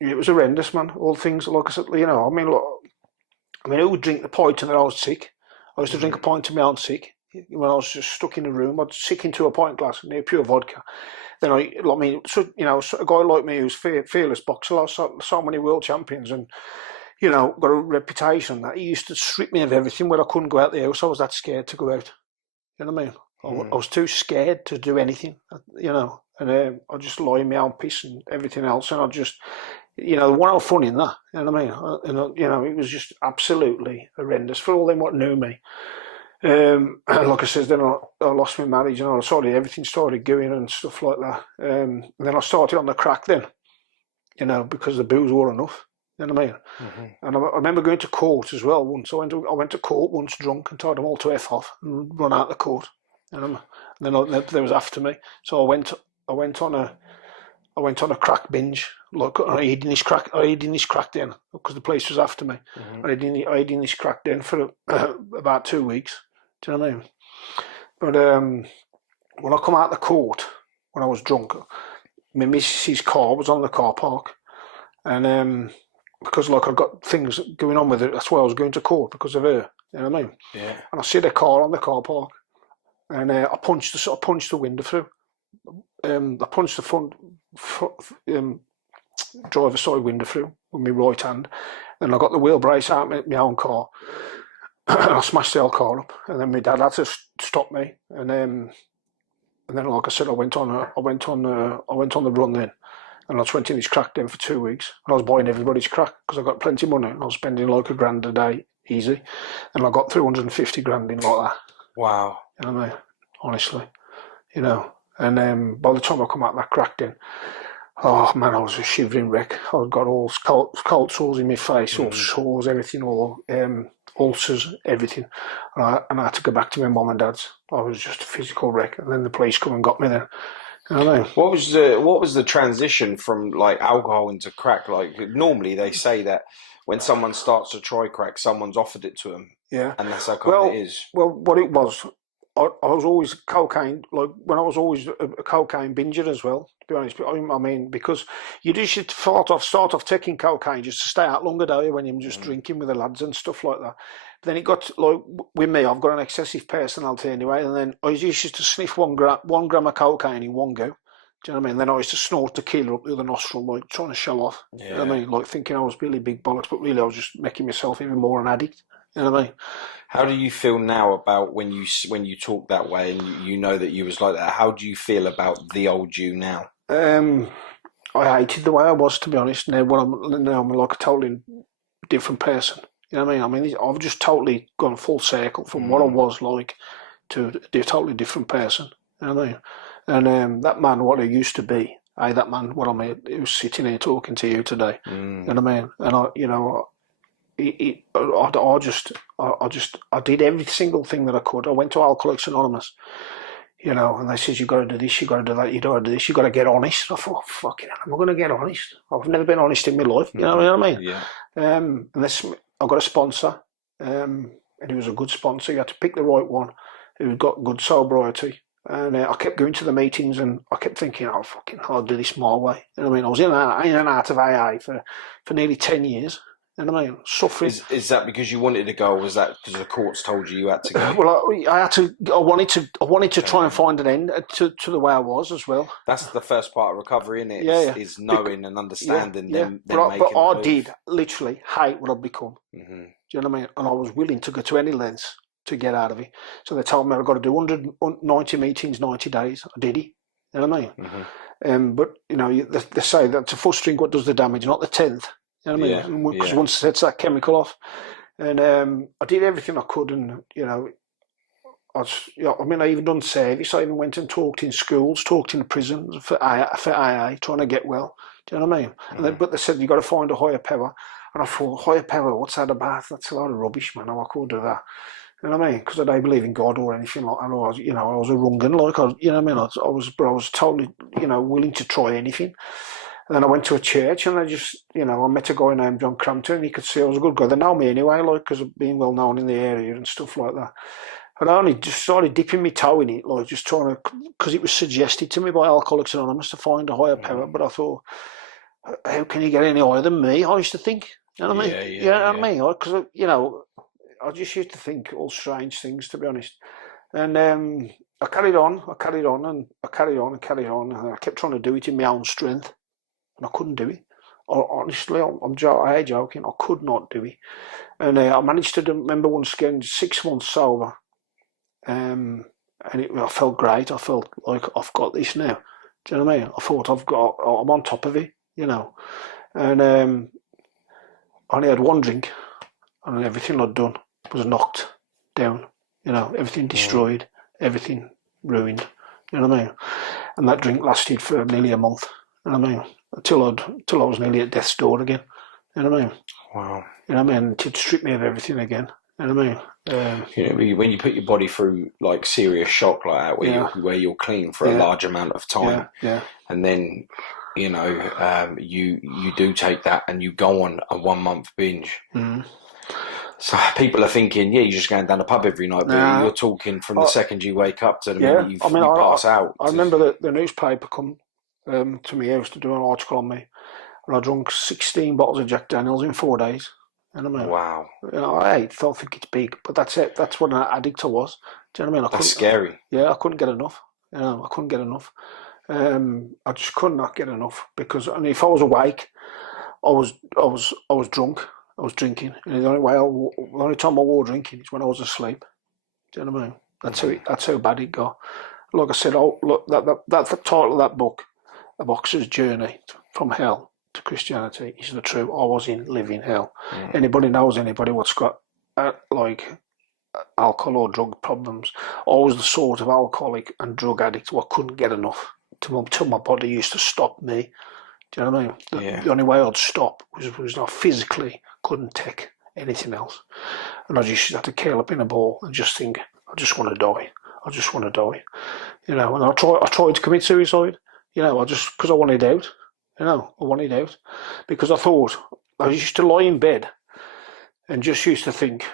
it was horrendous, man. All things, like I said, you know, who would drink the pint and then I was sick? I used to drink a pint to my own sick. When I was just stuck in a room, I'd sick into a pint glass, near pure vodka. Then a guy like me who's fearless boxer, lost so many world champions, and you know, got a reputation that he used to strip me of everything when I couldn't go out the house. I was that scared to go out. You know what I mean? I was too scared to do anything, you know, and I just lie in my own piss and everything else, and I just, you know, there wasn't no fun in that. You know what I mean? And you know, it was just absolutely horrendous for all them what knew me. Like I said, then I lost my marriage, and everything started going and stuff like that. And then I started on the crack then, you know, because the booze wasn't enough. You know what I mean? Mm-hmm. And I remember going to court as well once. I went to court once drunk and told them all to F off and run out the court. You know? And then they was after me, so I went on a crack binge. Like I ate in this crack then because the police was after me. Mm-hmm. And I ate in this crack then for about 2 weeks. Do you know what I mean? But when I come out of the court, when I was drunk, my missus' car was on the car park, and because like I've got things going on with it, that's why I was going to court, because of her. You know what I mean? Yeah. And I see the car on the car park, and I punched the window through. I punched the front driver's side window through with my right hand, and I got the wheel brace out of my own car. I smashed the whole car up, and then my dad had to stop me, and then like I said, I went on the run then, and I just went in this crack then for 2 weeks, and I was buying everybody's crack because I got plenty of money, and I was spending like $1,000 a day easy, and I got through 150 grand in like that. Wow. You know what I mean? Honestly, you know, and by the time I come out that crack then, oh man, I was a shivering wreck. I got all cold sores in my face, all sores, everything, all ulcers, everything. And I had to go back to my mum and dad's. I was just a physical wreck. And then the police come and got me then. You know what I mean? What was the transition from like alcohol into crack? Like normally they say that when someone starts to try crack, someone's offered it to them. Yeah. And that's how come it is. Well, what it was, I was always cocaine, like when I was always a cocaine binger as well, to be honest. I mean, because you just should start off taking cocaine just to stay out longer, don't you, when you're just drinking with the lads and stuff like that. But then it got, like, with me, I've got an excessive personality anyway, and then I used to sniff 1 gram of cocaine in one go. Do you know what I mean? Then I used to snort tequila up the other nostril, like trying to show off. Yeah. You know what I mean? Like thinking I was really big bollocks, but really I was just making myself even more an addict. You know what I mean? How do you feel now about when you talk that way and you know that you was like that? How do you feel about the old you now? I hated the way I was, to be honest. Now I'm like a totally different person. You know what I mean? I've just totally gone full circle from what I was like to a totally different person. You know what I mean? And that man, what he used to be, that man, what I mean, he was sitting here talking to you today. You know what I mean? And I did every single thing that I could. I went to Alcoholics Anonymous, and they said, you got to do this, you got to do that, you got to do this, you got to get honest. I thought, fucking hell, am I going to get honest? I've never been honest in my life. You know what I mean? Yeah. And I got a sponsor, and he was a good sponsor. You had to pick the right one who got good sobriety. And I kept going to the meetings, and I kept thinking, oh, fucking, I'll do this my way. You know what I mean? I was in and out of AA for nearly 10 years. You know what I mean? Suffering. Is that because you wanted to go, or was that because the courts told you had to go? Well, I had to. I wanted to try and find an end to the way I was as well. That's the first part of recovery, isn't it? Is knowing and understanding. Then but I did literally hate what I'd become. Do you know what I mean? And I was willing to go to any lengths to get out of it. So they told me I've got to do 190 meetings, 90 days. I did it. You know what I mean? But they say that's a first drink what does the damage, not the 10th. You know what I mean? Because once it sets that chemical off, and I did everything I could, and I even done service. I even went and talked in schools, talked in prisons for AA, trying to get well. Do you know what I mean? But they said you got to find a higher power, and I thought, higher power, what's that about? That's a lot of rubbish, man. I couldn't do that. You know what I mean? Because I don't believe in God or anything like that. I was a rungun, you know what I mean? I was totally, willing to try anything. And then I went to a church, and I just, I met a guy named John Crampton, and he could see I was a good guy. They know me anyway, because of being well known in the area and stuff like that. But I only just started dipping my toe in it, just trying to, because it was suggested to me by Alcoholics Anonymous to find a higher power. But I thought, how can you get any higher than me? I used to think, you know what I mean? You know what I mean? Because, I just used to think all strange things, to be honest. And I carried on, and I carried on, and I kept trying to do it in my own strength. And I couldn't do it. Honestly, I ain't joking. I could not do it. And I managed to remember once again 6 months sober. And I felt great. I felt like I've got this now. Do you know what I mean? I thought I'm on top of it, And I only had one drink, and everything I'd done was knocked down. Everything destroyed, everything ruined. You know what I mean? And that drink lasted for nearly a month. You know what I mean? Until I was nearly at death's door again. You know what I mean? Wow. You know what I mean? To strip me of everything again. You know what I mean? When you put your body through like serious shock like that, where you're clean for a large amount of time, and then you do take that and you go on a 1 month binge. So people are thinking, you're just going down the pub every night, but you're talking from the second you wake up to the minute you pass out. I remember the newspaper come to my house to do an article on me, and I drank 16 bottles of Jack Daniels in 4 days. You know what I mean? Wow. I don't think it's big, but that's it. That's what an addict I was. Do you know what I mean? That's scary. I couldn't get enough. I couldn't get enough. I just could not get enough, because if I was awake, I was drunk. I was drinking, and the only time I wore drinking is when I was asleep. Do you know what I mean? That's how bad it got. Like I said, that's the title of that book, A Boxer's Journey from Hell to Christianity, is the truth. I was in living hell. Anybody knows anybody what's got alcohol or drug problems? I was the sort of alcoholic and drug addict who I couldn't get enough till my body used to stop me. Do you know what I mean? The only way I'd stop was I physically couldn't take anything else. And I just had to curl up in a ball and just think, I just want to die. I just want to die. And I tried to commit suicide, because I wanted out. I wanted out. Because I thought, I used to lie in bed and just used to think,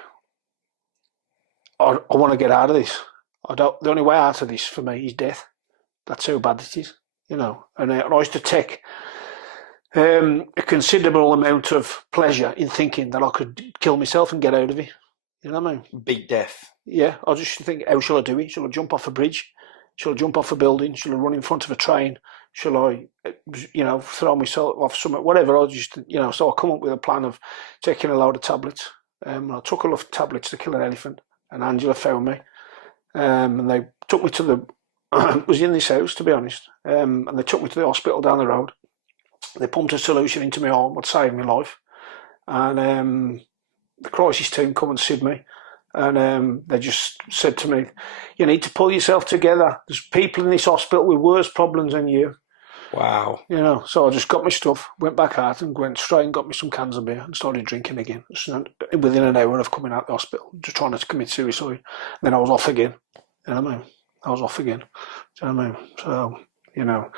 I want to get out of this. The only way out of this for me is death. That's how bad it is, you know. And I used to take a considerable amount of pleasure in thinking that I could kill myself and get out of it. You know what I mean? Beat death. Yeah, I just think, how shall I do it? Shall I jump off a bridge? Shall I jump off a building? Shall I run in front of a train? Shall I, you know, throw myself off something? Whatever. I just, you know, so I come up with a plan of taking a load of tablets. I took a lot of tablets to kill an elephant, and Angela found me. And they took me to the, it was in this house, to be honest, and they took me to the hospital down the road. They pumped a solution into my arm, what saved my life. And the crisis team come and see me. And they just said to me, you need to pull yourself together. There's people in this hospital with worse problems than you. Wow. You know, so I just got my stuff, went back out and went straight and got me some cans of beer and started drinking again. So within an hour of coming out of the hospital, just trying to commit suicide. Then I was off again. You know what I mean? I was off again. Do you know what I mean? So, you know,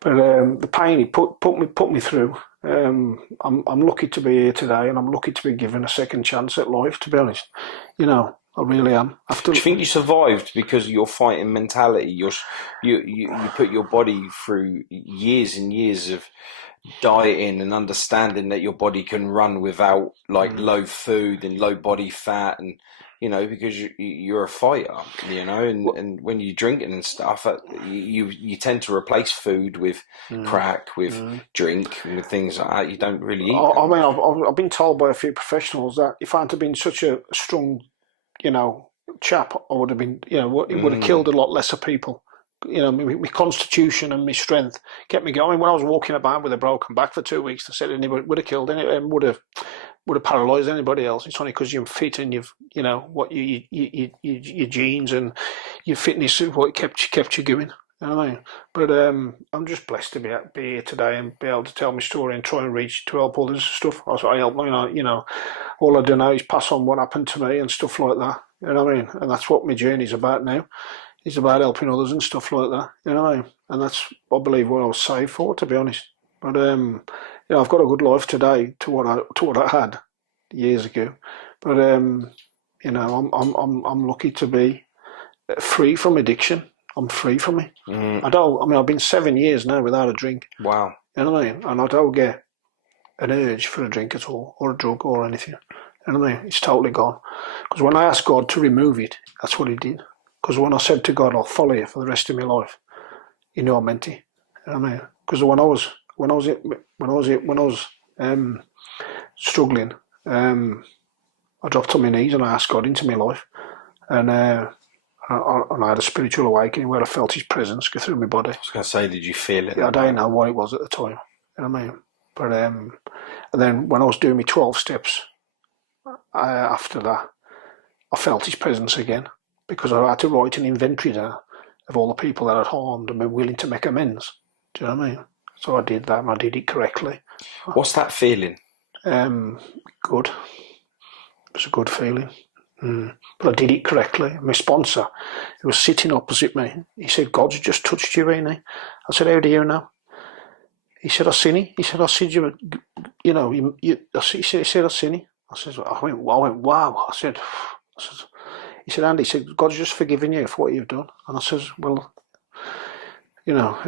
but the pain he put me through, I'm lucky to be here today, and I'm lucky to be given a second chance at life, to be honest. You know, I really am. Do you think you survived because of your fighting mentality? You put your body through years and years of dieting and understanding that your body can run without low food and low body fat, and you know, because you're a fighter, you know, and when you're drinking and stuff, you tend to replace food with crack, with drink, and with things like that. You don't really eat. I mean, I've been told by a few professionals that if I hadn't been such a strong, you know, chap, I would have been, you know, it would have killed a lot lesser people. You know, my constitution and my strength kept me going. When I was walking about with a broken back for 2 weeks, I said anybody would have killed anybody and would have paralysed anybody else. It's only because you're fit and you've, you know, what your genes and your fitness is what kept you going. You know what I mean? But I'm just blessed to be here today and be able to tell my story and try and reach to help others and stuff. That's what I help. You know, all I do now is pass on what happened to me and stuff like that. You know what I mean? And that's what my journey's about now. It's about helping others and stuff like that. You know what I mean? And that's, I believe, what I was saved for, to be honest. But you know, I've got a good life today to what I had years ago. But you know, I'm lucky to be free from addiction. I'm free from it. I've been 7 years now without a drink. Wow. You know what I mean? And I don't get an urge for a drink at all, or a drug or anything. You know what I mean? It's totally gone. Because when I asked God to remove it, that's what he did. Because when I said to God, I'll follow you for the rest of my life, he knew I meant it. You know what I mean? Because when I was struggling, I dropped on my knees and I asked God into my life, and I had a spiritual awakening where I felt his presence go through my body. I was going to say, did you feel it? I don't know what it was at the time. You know what I mean? But and then when I was doing my 12 steps, after that, I felt his presence again, because I had to write an inventory down of all the people that I'd harmed and been willing to make amends. Do you know what I mean? So I did that, and I did it correctly. What's that feeling? Good. It was a good feeling. But I did it correctly. My sponsor, who was sitting opposite me, he said, God's just touched you, ain't he? I said, how do you know? He said, I've seen it. He said, I see you, you know, he said, I've seen it. I went, wow. I said, he said, Andy, he said, God's just forgiven you for what you've done. And I says, well, you know,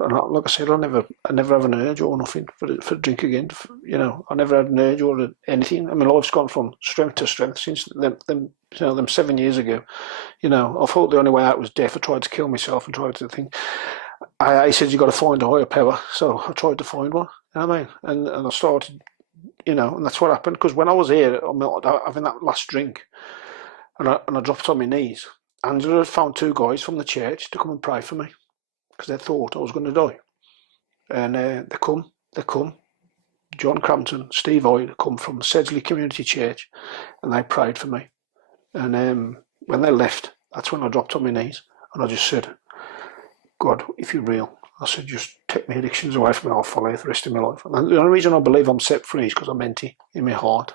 like I said, I never have an urge or nothing for drink again. You know, I never had an urge or anything. I mean, life's gone from strength to strength since them 7 years ago. You know, I thought the only way out was death. I tried to kill myself and tried to think. I said, you've got to find a higher power. So I tried to find one. You know what I mean? And I started, you know, and that's what happened. Because when I was here, having that last drink, and I dropped on my knees, Angela had found 2 guys from the church to come and pray for me, because they thought I was going to die. And they come. John Crampton, Steve Hoy, come from Sedgley Community Church, and they prayed for me. And when they left, that's when I dropped on my knees, and I just said, God, if you're real, I said, just take my addictions away from me, I'll follow you the rest of my life. And the only reason I believe I'm set free is because I meant it in my heart.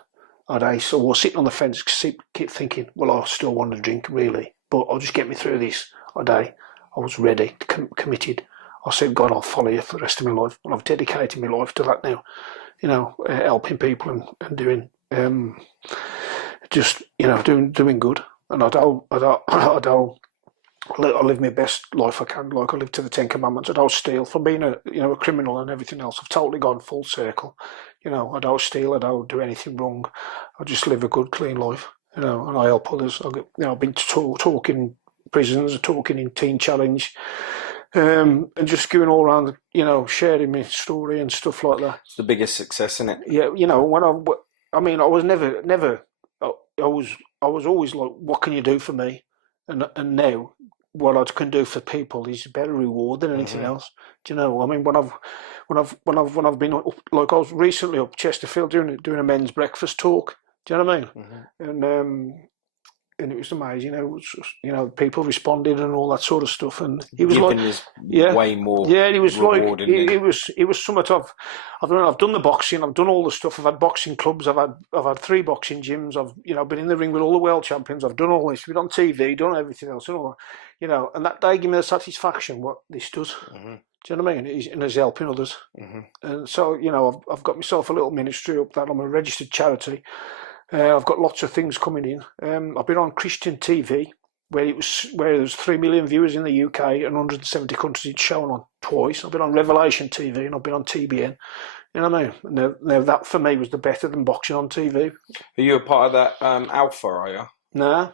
So I was sitting on the fence, keep thinking, well, I still want to drink, really, but I'll just get me through this a day. I was ready, committed. I said, God, I'll follow you for the rest of my life. And I've dedicated my life to that now. You know, helping people and doing, just, you know, doing good. and I don't, I live my best life I can. Like I live to the Ten Commandments. I don't steal. From being a criminal and everything else, I've totally gone full circle. I don't steal. I don't do anything wrong. I just live a good, clean life. And I help others. I've been to talking prisons, talking in Teen Challenge, and just going all around, sharing my story and stuff like that. It's the biggest success, isn't it? Yeah, when I was never. I was always like, what can you do for me? And now, what I can do for people is a better reward than anything else. Do you know? I mean, when I've been up, like I was recently up Chesterfield doing a men's breakfast talk. Do you know what I mean? And it was amazing. It was just, people responded and all that sort of stuff. And he was Giving like, is way more. Yeah, it was rewarding. It was something I've done the boxing. I've done all the stuff. I've had boxing clubs. I've had 3 boxing gyms. I've been in the ring with all the world champions. I've done all this. Been on TV. Done everything else. And all that, and that they give me the satisfaction what this does. Do you know what I mean? And it's helping others. And so I've got myself a little ministry up that I'm a registered charity. I've got lots of things coming in. I've been on Christian TV, where there's 3 million viewers in the UK and 170 countries it's shown on twice. I've been on Revelation TV and I've been on TBN. You know what I mean? Now that for me was the better than boxing on TV. Are you a part of that Alpha, are you? No.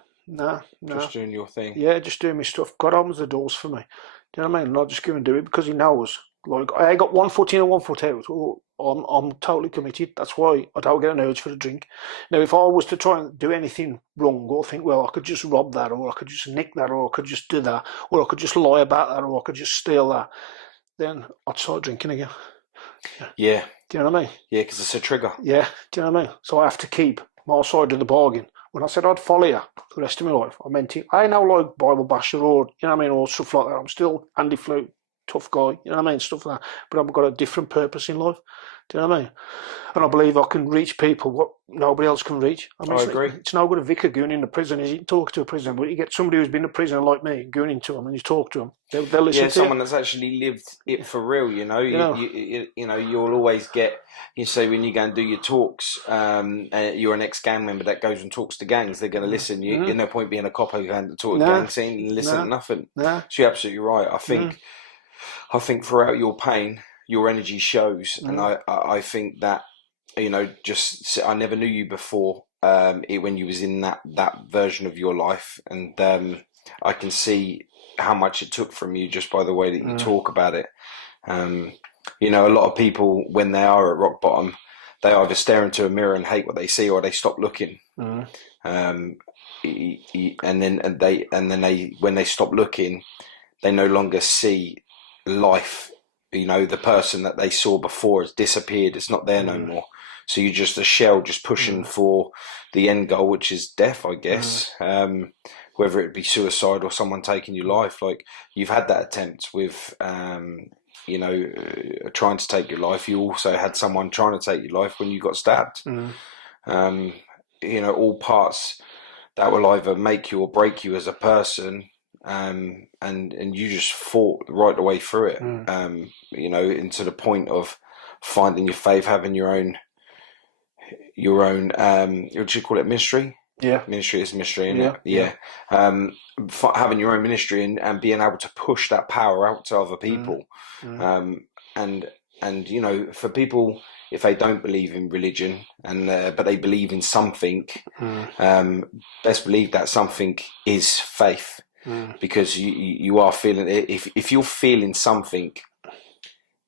Just doing your thing? Yeah, just doing my stuff. God opens the doors for me. Do you know what I mean? And I just go and do it because he knows. Like, I got 1 foot in and 1 foot out. I'm totally committed. That's why I don't get an urge for a drink. Now, if I was to try and do anything wrong or think, well, I could just rob that, or I could just nick that, or I could just do that, or I could just lie about that, or I could just steal that, then I'd start drinking again. Yeah. Do you know what I mean? Yeah, because it's a trigger. Yeah. Do you know what I mean? So I have to keep my side of the bargain. When I said I'd follow you for the rest of my life, I meant it. I ain't no like Bible basher or, or stuff like that. I'm still Andy Flute, tough guy, stuff like that. But I've got a different purpose in life. Do you know what I mean? And I believe I can reach people what nobody else can reach. I agree. It's no good a vicar going into prison, is he? Talk to a prisoner, but you get somebody who's been a prisoner like me going into them and you talk to them, they'll listen to you. Someone that's actually lived it for real, you'll always get, you say when you go and do your talks, you're an ex-gang member that goes and talks to gangs, they're going to listen. You're no point being a cop who going to talk to gang scene and listen to nothing. So you're absolutely right. I think throughout your pain, your energy shows, and I think that I never knew you before when you was in that version of your life, and I can see how much it took from you just by the way that you talk about it. A lot of people when they are at rock bottom, they either stare into a mirror and hate what they see, or they stop looking. And then they when they stop looking, they no longer see life. The person that they saw before has disappeared. It's not there no more. So you're just a shell, just pushing for the end goal, which is death, I guess. Whether it be suicide or someone taking your life. Like, you've had that attempt with, trying to take your life. You also had someone trying to take your life when you got stabbed. All parts that will either make you or break you as a person. And you just fought right the way through it, into the point of finding your faith, having your own, what do you call it, ministry? Yeah. Ministry is mystery, isn't it? Yeah. Having your own ministry and being able to push that power out to other people. And for people, if they don't believe in religion but they believe in something, best believe that something is faith. Because you are feeling it. If you're feeling something,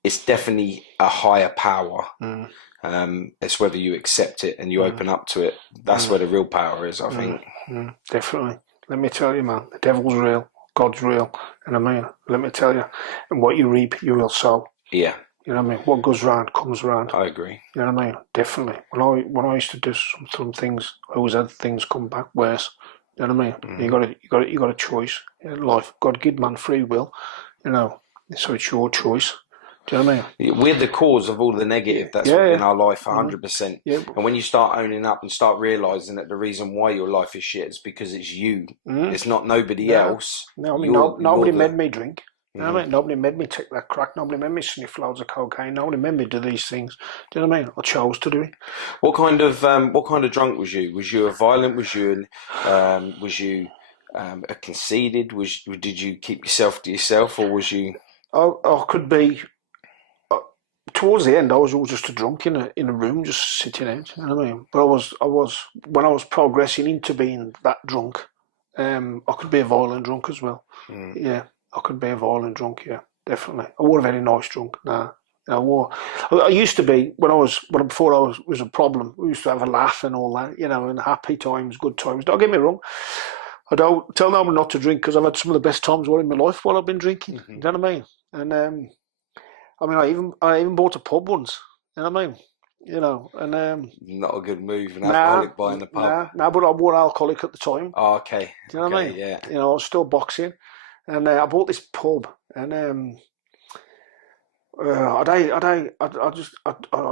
it's definitely a higher power. It's whether you accept it and you open up to it. That's where the real power is, I think. Definitely. Let me tell you, man, the devil's real, God's real, and let me tell you, and what you reap, you will sow. Yeah. You know what I mean? What goes round comes round. I agree. You know what I mean? Definitely. When I used to do some things, I always had things come back worse. You know what I mean? You got a choice in life. God give man free will, so it's your choice. Do you know what I mean? We're the cause of all the negative that's in our life, 100%. Yeah. And when you start owning up and start realising that the reason why your life is shit is because it's you. It's not nobody else. No, nobody made me drink. You know what I mean? Nobody made me take that crack. Nobody made me sniff loads of cocaine. Nobody made me do these things. Do you know what I mean? I chose to do it. What kind of drunk was you? Was you a violent? Was you a conceited? Did you keep yourself to yourself, or was you? I could be. Towards the end, I was always just a drunk in a room, just sitting out. You know what I mean? But I was when I was progressing into being that drunk. I could be a violent drunk as well. Yeah, I could be a violent drunk. Yeah, definitely. I wasn't a very nice drunk. Nah. I used to be before I was a problem. We used to have a laugh and all that, and happy times, good times. Don't get me wrong. I don't tell nobody not to drink because I've had some of the best times in my life while I've been drinking. You know what I mean? And I even bought a pub once. You know what I mean? And not a good move, an alcoholic buying the pub. Nah, but I was alcoholic at the time. Oh, okay. Do you know what I mean? Yeah. I was still boxing, and I bought this pub, and I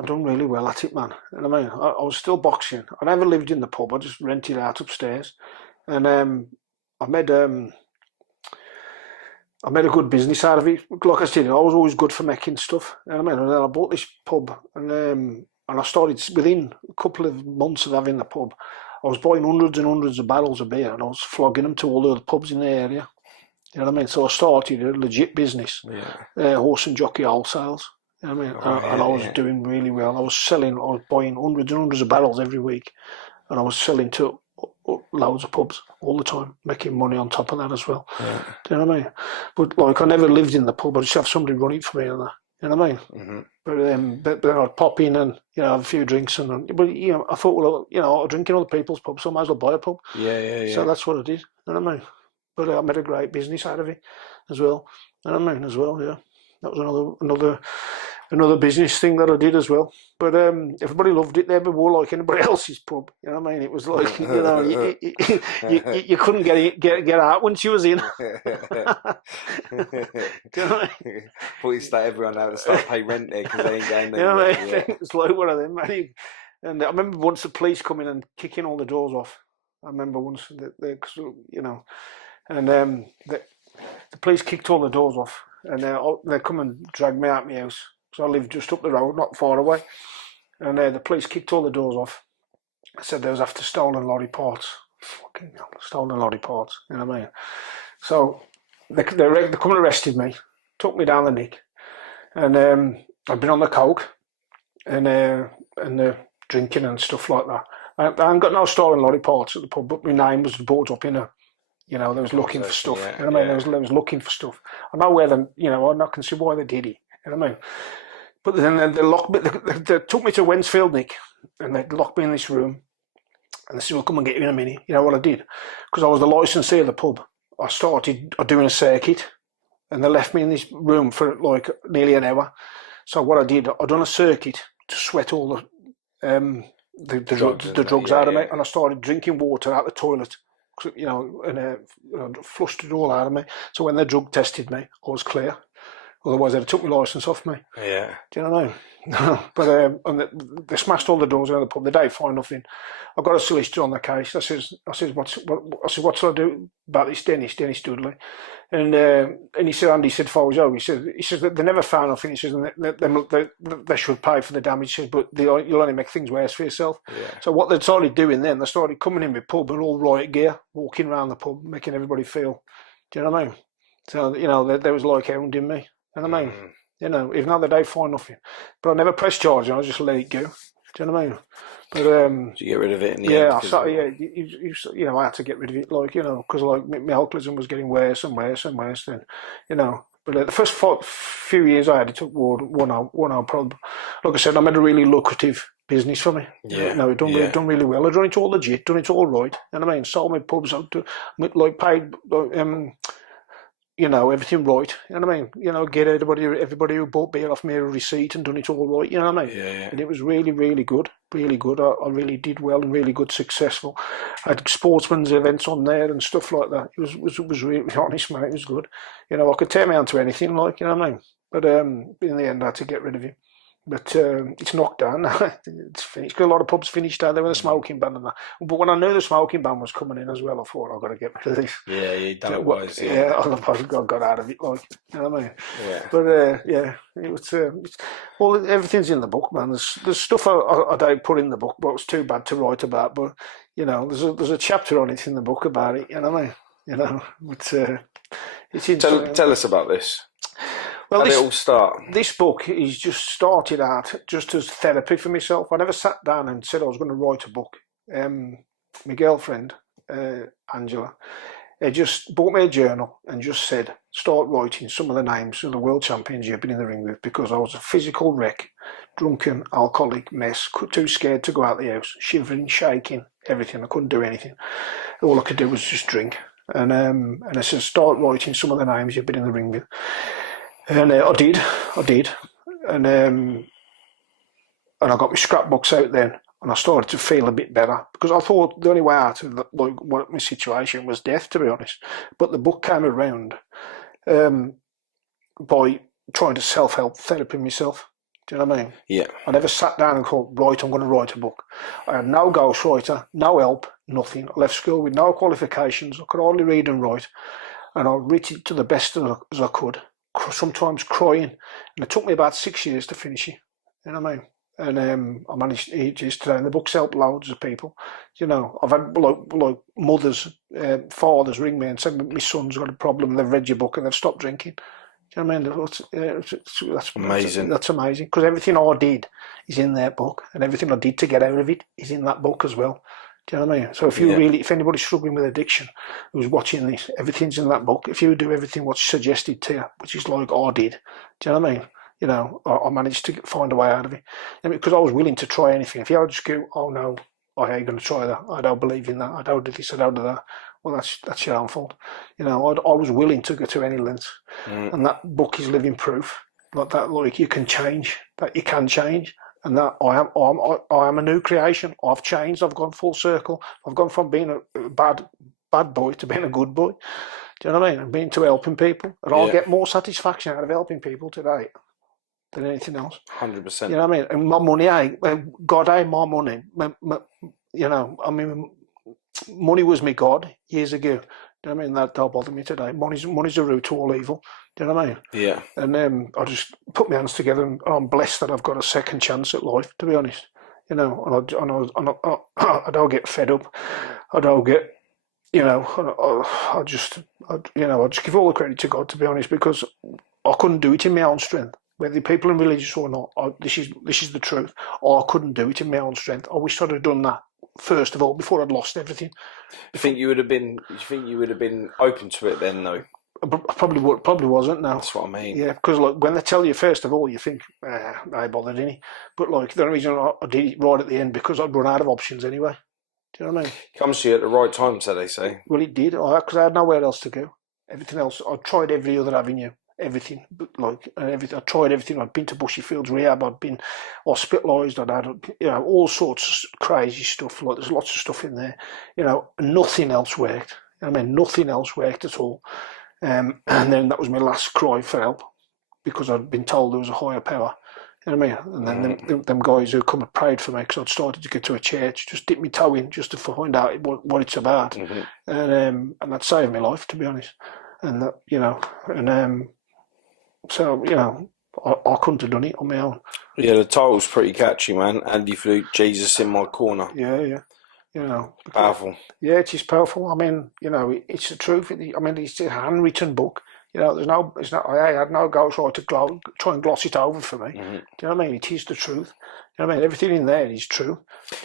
done really well at it, man. You know what I mean? I was still boxing. I never lived in the pub. I just rented out upstairs, and I made a good business out of it. Like I said, I was always good for making stuff. You know what I mean? And then I bought this pub, and I started within a couple of months of having the pub. I was buying hundreds and hundreds of barrels of beer, and I was flogging them to all the other pubs in the area. You know what I mean? So I started a legit business, horse and jockey wholesales. You know what I mean? And I was doing really well. I was buying hundreds and hundreds of barrels every week, and I was selling to loads of pubs all the time, making money on top of that as well. Yeah. Do you know what I mean? But like, I never lived in the pub. I just have somebody run it for me and that. You know what I mean? Mm-hmm. But then I'd pop in and have a few drinks but I thought, well, I drink in other people's pubs, so I might as well buy a pub. Yeah. So that's what I did. You know what I mean? But I made a great business out of it as well. You know what I mean? As well, yeah. That was another business thing that I did as well. But everybody loved it there, but more like anybody else's pub. You know what I mean? It was like, you couldn't get out once you was in. Do you know what I mean? Thought you start everyone out to start pay rent there because they ain't going there. You know what I mean? Yeah. It's like one of them, man. And I remember once the police coming and kicking all the doors off. I remember once, and the police kicked all the doors off, and they come and dragged me out of my house. So I lived just up the road, not far away. And the police kicked all the doors off. I said they was after stolen lorry parts. Fucking hell, stolen lorry parts. You know what I mean? So they come and arrested me, took me down the nick. And I'd been on the coke and the drinking and stuff like that. I ain't got no stolen lorry parts at the pub, but my name was brought up in they was looking for stuff. Yeah, you know what I mean? They was looking for stuff. I know where them, I can see why they did it. You know what I mean? But then they locked me. They took me to Wensfield, Nick, and they locked me in this room. And they said, "We'll come and get you in a minute." You know what I did? Because I was the licensee of the pub. I started doing a circuit, and they left me in this room for like nearly an hour. So what I did, I done a circuit to sweat all the drugs out of me, and I started drinking water out the toilet. And flushed it all out of me. So when they drug tested me, I was clear. Otherwise, they'd have took my licence off me. Yeah. Do you know what I mean? But and they smashed all the doors out of the pub. They didn't find nothing. I got a solicitor on the case. I says, what should I do about this, Dennis Dudley? And he said, Andy said, "For you," he says that they never found nothing. He says, they should pay for the damage. He says, but you'll only make things worse for yourself. Yeah. So what they started doing then, they started coming in with pub and all riot gear, walking around the pub, making everybody feel. Do you know what I mean? So they was like hounding me. You know what I mean? Even though they don't find nothing. But I never pressed charge, I just let it go. Do you know what I mean? But did you get rid of it in the end? I had to get rid of it, because my alcoholism was getting worse and worse and worse. Then, but the first few years I had, it took one hour problem. Like I said, I made a really lucrative business for me. Yeah. It done really well. I done it all legit, done it all right. You know what I mean? Sold my pubs, paid. Everything right. You know what I mean? Get everybody who bought beer off me a receipt and done it all right. You know what I mean? Yeah. And it was really, really good. Really good. I really did well and really good, successful. I had sportsmen's events on there and stuff like that. It was really honest, mate. It was good. I could tear me onto anything, you know what I mean? But in the end, I had to get rid of him. But it's knocked down. It's finished. 'Cause a lot of pubs finished out. They were a smoking ban and that. But when I knew the smoking ban was coming in as well, I thought I've got to get rid of this. Yeah, you done it wise. Yeah. Yeah, otherwise I got out of it. Like, you know what I mean? Yeah. But yeah, well, everything's in the book, man. There's stuff I don't put in the book, but it's too bad to write about. But you know, there's a chapter on it in the book about it. You know what I mean? You know, it's Tell us about this. well, How did it all start? This book is just started out just as therapy for myself. I never sat down and said I was going to write a book. My girlfriend, Angela, just bought me a journal and just said, start writing some of the names of the world champions you've been in the ring with, because I was a physical wreck, drunken, alcoholic mess, too scared to go out the house, shivering, shaking, everything. I couldn't do anything. All I could do was just drink. And I said, start writing some of the names you've been in the ring with. And I did, and I got my scrapbooks out then, and I started to feel a bit better, because I thought the only way out of what my situation was death, to be honest. But the book came around by trying to self-help therapy myself. Do you know what I mean? Yeah. I never sat down and thought, right, I'm going to write a book. I had no ghostwriter, no help, nothing. I left school with no qualifications. I could hardly read and write, and I wrote it to the best as I could. Sometimes crying, and it took me about 6 years to finish it. You know what I mean? And I managed ages today, and the book's helped loads of people. You know, I've had like mothers, fathers ring me and say my son's got a problem. They've read your book and they've stopped drinking. Do you know what I mean? That's amazing. That's amazing, because everything I did is in that book, and everything I did to get out of it is in that book as well. Do you know what I mean? So if if anybody's struggling with addiction who's watching this, everything's in that book. If you do everything what's suggested to you, which is like I did, do you know what I mean? You know, I managed to find a way out of it. I mean, because I was willing to try anything. If you had just go, oh no, I ain't going to try that. I don't believe in that. I don't do this. I don't do that. Well, that's your own fault. You know, I was willing to go to any lengths, and that book is living proof. Like you can change. That you can change. And that I am a new creation. I've changed. I've gone full circle. I've gone from being a bad boy to being a good boy. Do you know what I mean? And being to helping people. And I'll get more satisfaction out of helping people today than anything else. 100%. You know what I mean? And my money, God ain't my money. You know, I mean, money was my God years ago. Do you know what I mean? That don't bother me today. Money's the root to all evil. Do you know what I mean? Yeah. And I just put my hands together, and I'm blessed that I've got a second chance at life, to be honest. You know, and I don't get fed up. I don't get, you know, I just give all the credit to God, to be honest, because I couldn't do it in my own strength. Whether people are religious or not, this is the truth. I couldn't do it in my own strength. I wish I'd have done that first of all before I'd lost everything. You think you would have been open to it then, though? I probably wasn't now. That's what I mean. Yeah, because like when they tell you first of all, you think, I bothered any. But like the only reason I did it right at the end, because I'd run out of options anyway. Do you know what I mean? Comes to you at the right time, so they say. Well, it did, because I had nowhere else to go. Everything else, I tried every other avenue. Everything, I tried everything. I'd been to Bushy Fields rehab. I'd been hospitalised. I'd had, all sorts of crazy stuff. Like there's lots of stuff in there. You know, nothing else worked. I mean, nothing else worked at all. And then that was my last cry for help, because I'd been told there was a higher power. You know what I mean? And then them guys who come and prayed for me, because I'd started to get to a church, just dip my toe in just to find out what it's about. And that saved my life, to be honest. And that, you know, and so, you know, I couldn't have done it on my own. Yeah, the title's pretty catchy, man. Andy Flute, Jesus in my corner. Yeah. You know. Powerful. Yeah, it is powerful. I mean, you know, it's the truth. I mean, it's a handwritten book. You know, I had no ghostwriter to try and gloss it over for me. Do you know what I mean? It is the truth. You know what I mean? Everything in there is true.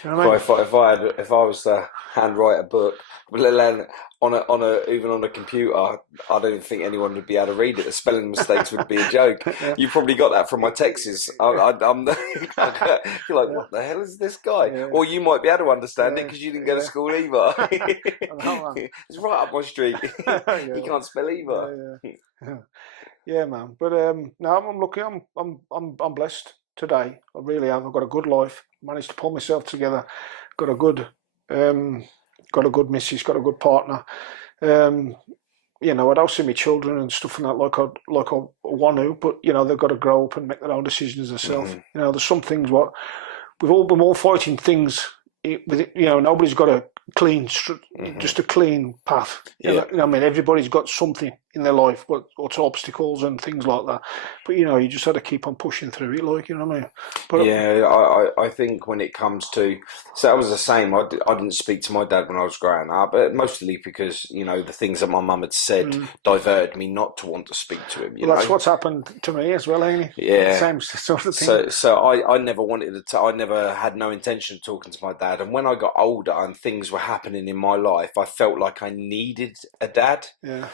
You know what I mean? If I was to handwrite a book, let alone even on a computer, I don't think anyone would be able to read it. The spelling mistakes would be a joke. You probably got that from my texts. I'm you're like, what the hell is this guy? Yeah. Or you might be able to understand it because you didn't go to school either. It's right up my street. You can't spell either. Yeah, man. But no, I'm lucky. I'm blessed today. I really am. I've got a good life. Managed to pull myself together. Got a good missus. Got a good partner. You know, I don't see my children and stuff like that like I want to, but you know they've got to grow up and make their own decisions themselves. You know, there's some things what we're all fighting things with it. You know, nobody's got a clean, just a clean path. You know what I mean? Everybody's got something in their life, what's obstacles and things like that. But you know, you just had to keep on pushing through it, like, you know what I mean? But I think when it comes to, so that was the same. I didn't speak to my dad when I was growing up, but mostly because, you know, the things that my mum had said diverted me not to want to speak to him. That's what's happened to me as well, ain't it? Yeah, same sort of thing. So I never wanted to. I never had no intention of talking to my dad. And when I got older and things were happening in my life, I felt like I needed a dad. Yeah.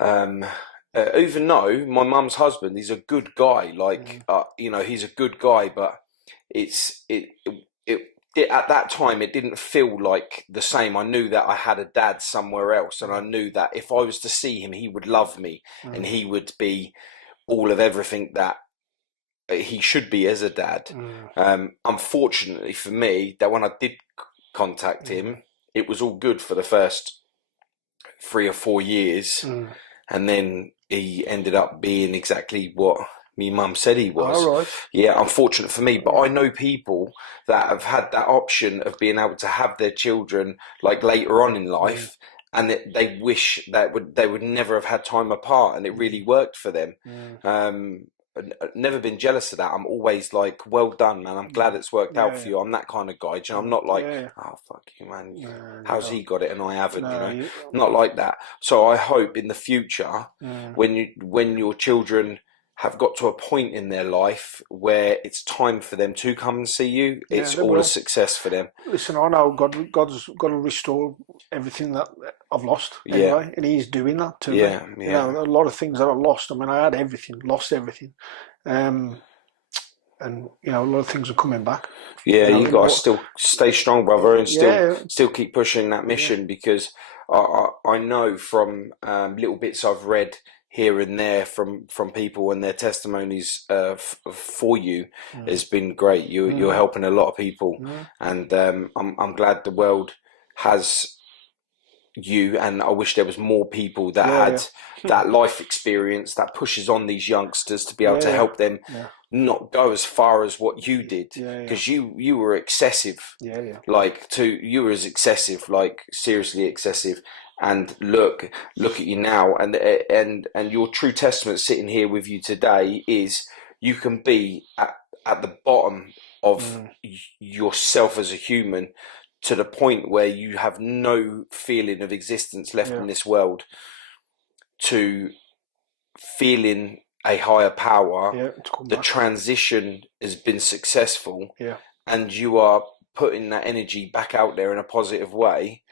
Even though my mum's husband, he's a good guy, like you know, he's a good guy, but it at that time it didn't feel like the same. I knew that I had a dad somewhere else, and I knew that if I was to see him, he would love me, and he would be all of everything that he should be as a dad. Unfortunately for me, that when I did contact him, it was all good for the first 3 or 4 years. And then he ended up being exactly what me mum said he was. Oh, right. Yeah, unfortunate for me. But I know people that have had that option of being able to have their children like later on in life, and they wish that they would never have had time apart, and it really worked for them. Never been jealous of that. I'm always like, well done, man. I'm glad it's worked out for you. I'm that kind of guy. You know, I'm not like, oh, fuck you, man. How's he got it and I haven't? You know, not like that. So I hope in the future, when your children have got to a point in their life where it's time for them to come and see you, it's all a success for them. Listen, I know God's got to restore everything that I've lost anyway, and He's doing that too. You know, a lot of things that I lost. I mean, I had everything, lost everything, and you know, a lot of things are coming back. Yeah, you got to still stay strong, brother, and still keep pushing that mission, because I know from little bits I've read here and there from people and their testimonies for you has been great. You're helping a lot of people, and I'm glad the world has you, and I wish there was more people that had that life experience that pushes on these youngsters to be able to help them not go as far as what you did, because you were excessive. You were as excessive, like seriously excessive. And look at you now, and your true testament sitting here with you today is you can be at the bottom of yourself as a human, to the point where you have no feeling of existence left in this world, to feeling a higher power. The transition has been successful, and you are putting that energy back out there in a positive way,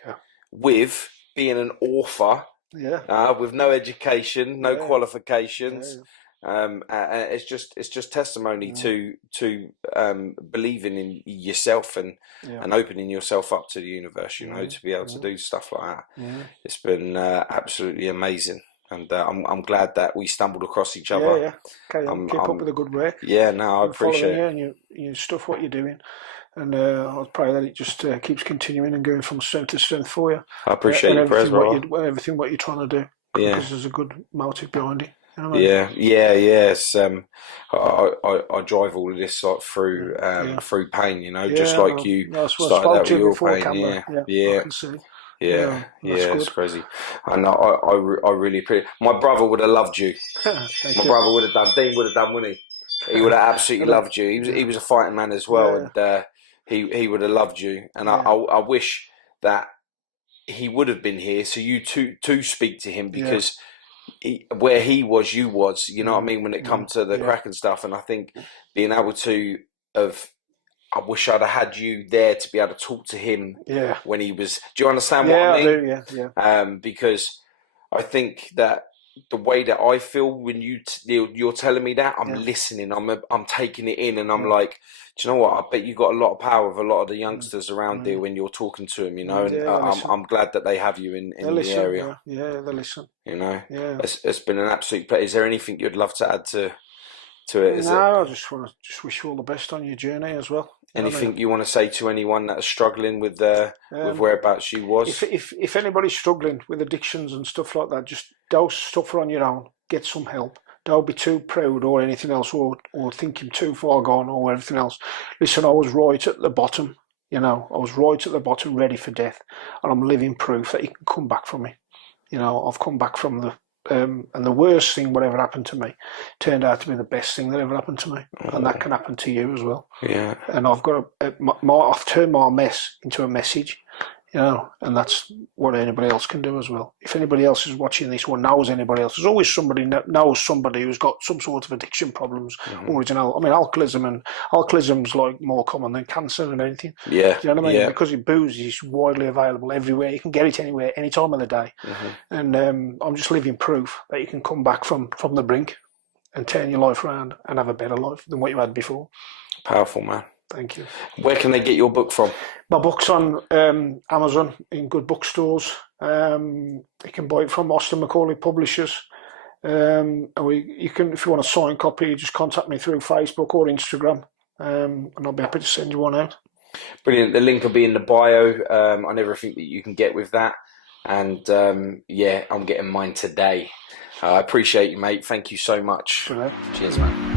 with being an author, with no education, no qualifications. It's just testimony to believing in yourself and opening yourself up to the universe, you know, to be able to do stuff like that. It's been absolutely amazing, and I'm glad that we stumbled across each other. Keep up with the good work. I appreciate it. And you stuff what you're doing. And I pray that it just keeps continuing and going from strength to strength for you. I appreciate your prayers, brother. Everything what you're trying to do, because there's a good motive behind it. You know what I mean? Yes. I drive all of this like through through pain, you know, just like you started out with your pain. I can see. It's crazy. And I really appreciate it. My brother would have loved you. My brother would have done. Dean would have done, wouldn't he? He would have absolutely loved you. He was a fighting man as well, and he would have loved you. And I wish that he would have been here, so you to speak to him, because where he was, you was. You know what I mean? When it comes to the crack and stuff, and I think being able to I wish I'd have had you there to be able to talk to him when he was. Do you understand what I mean? I do, because I think that the way that I feel when you're telling me that, I'm listening, I'm taking it in, and I'm like, do you know what? I bet you got a lot of power with a lot of the youngsters around there when you're talking to them, you know. And I'm glad that they have you in the area. Yeah, they listen. You know, it's been an absolute pleasure. Is there anything you'd love to add to it? I just want to wish you all the best on your journey as well. Anything you want to say to anyone that's struggling with whereabouts you was? If anybody's struggling with addictions and stuff like that, just don't suffer on your own. Get some help. don't be too proud or anything else, or think you're too far gone or everything else. Listen, I was right at the bottom, I was right at the bottom, ready for death, and I'm living proof that you can come back from me. I've come back from the and the worst thing, whatever happened to me, turned out to be the best thing that ever happened to me, and that can happen to you as well. Yeah. And I've got I've turned my mess into a message, and that's what anybody else can do as well. If anybody else is watching this or knows anybody else, there's always somebody that knows somebody who's got some sort of addiction problems, alcoholism's like more common than cancer and anything. Yeah. Do you know what I mean? Yeah. Because booze is widely available everywhere. You can get it anywhere, any time of the day. And I'm just living proof that you can come back from the brink and turn your life around and have a better life than what you had before. Powerful, man. Thank you. Where can they get your book from? My book's on Amazon in good bookstores. You can buy it from Austin Macaulay Publishers. You can, if you want a signed copy, just contact me through Facebook or Instagram, and I'll be happy to send you one out. Brilliant. The link will be in the bio on everything that you can get with that. And I'm getting mine today. I appreciate you, mate. Thank you so much. Sure. Cheers, man.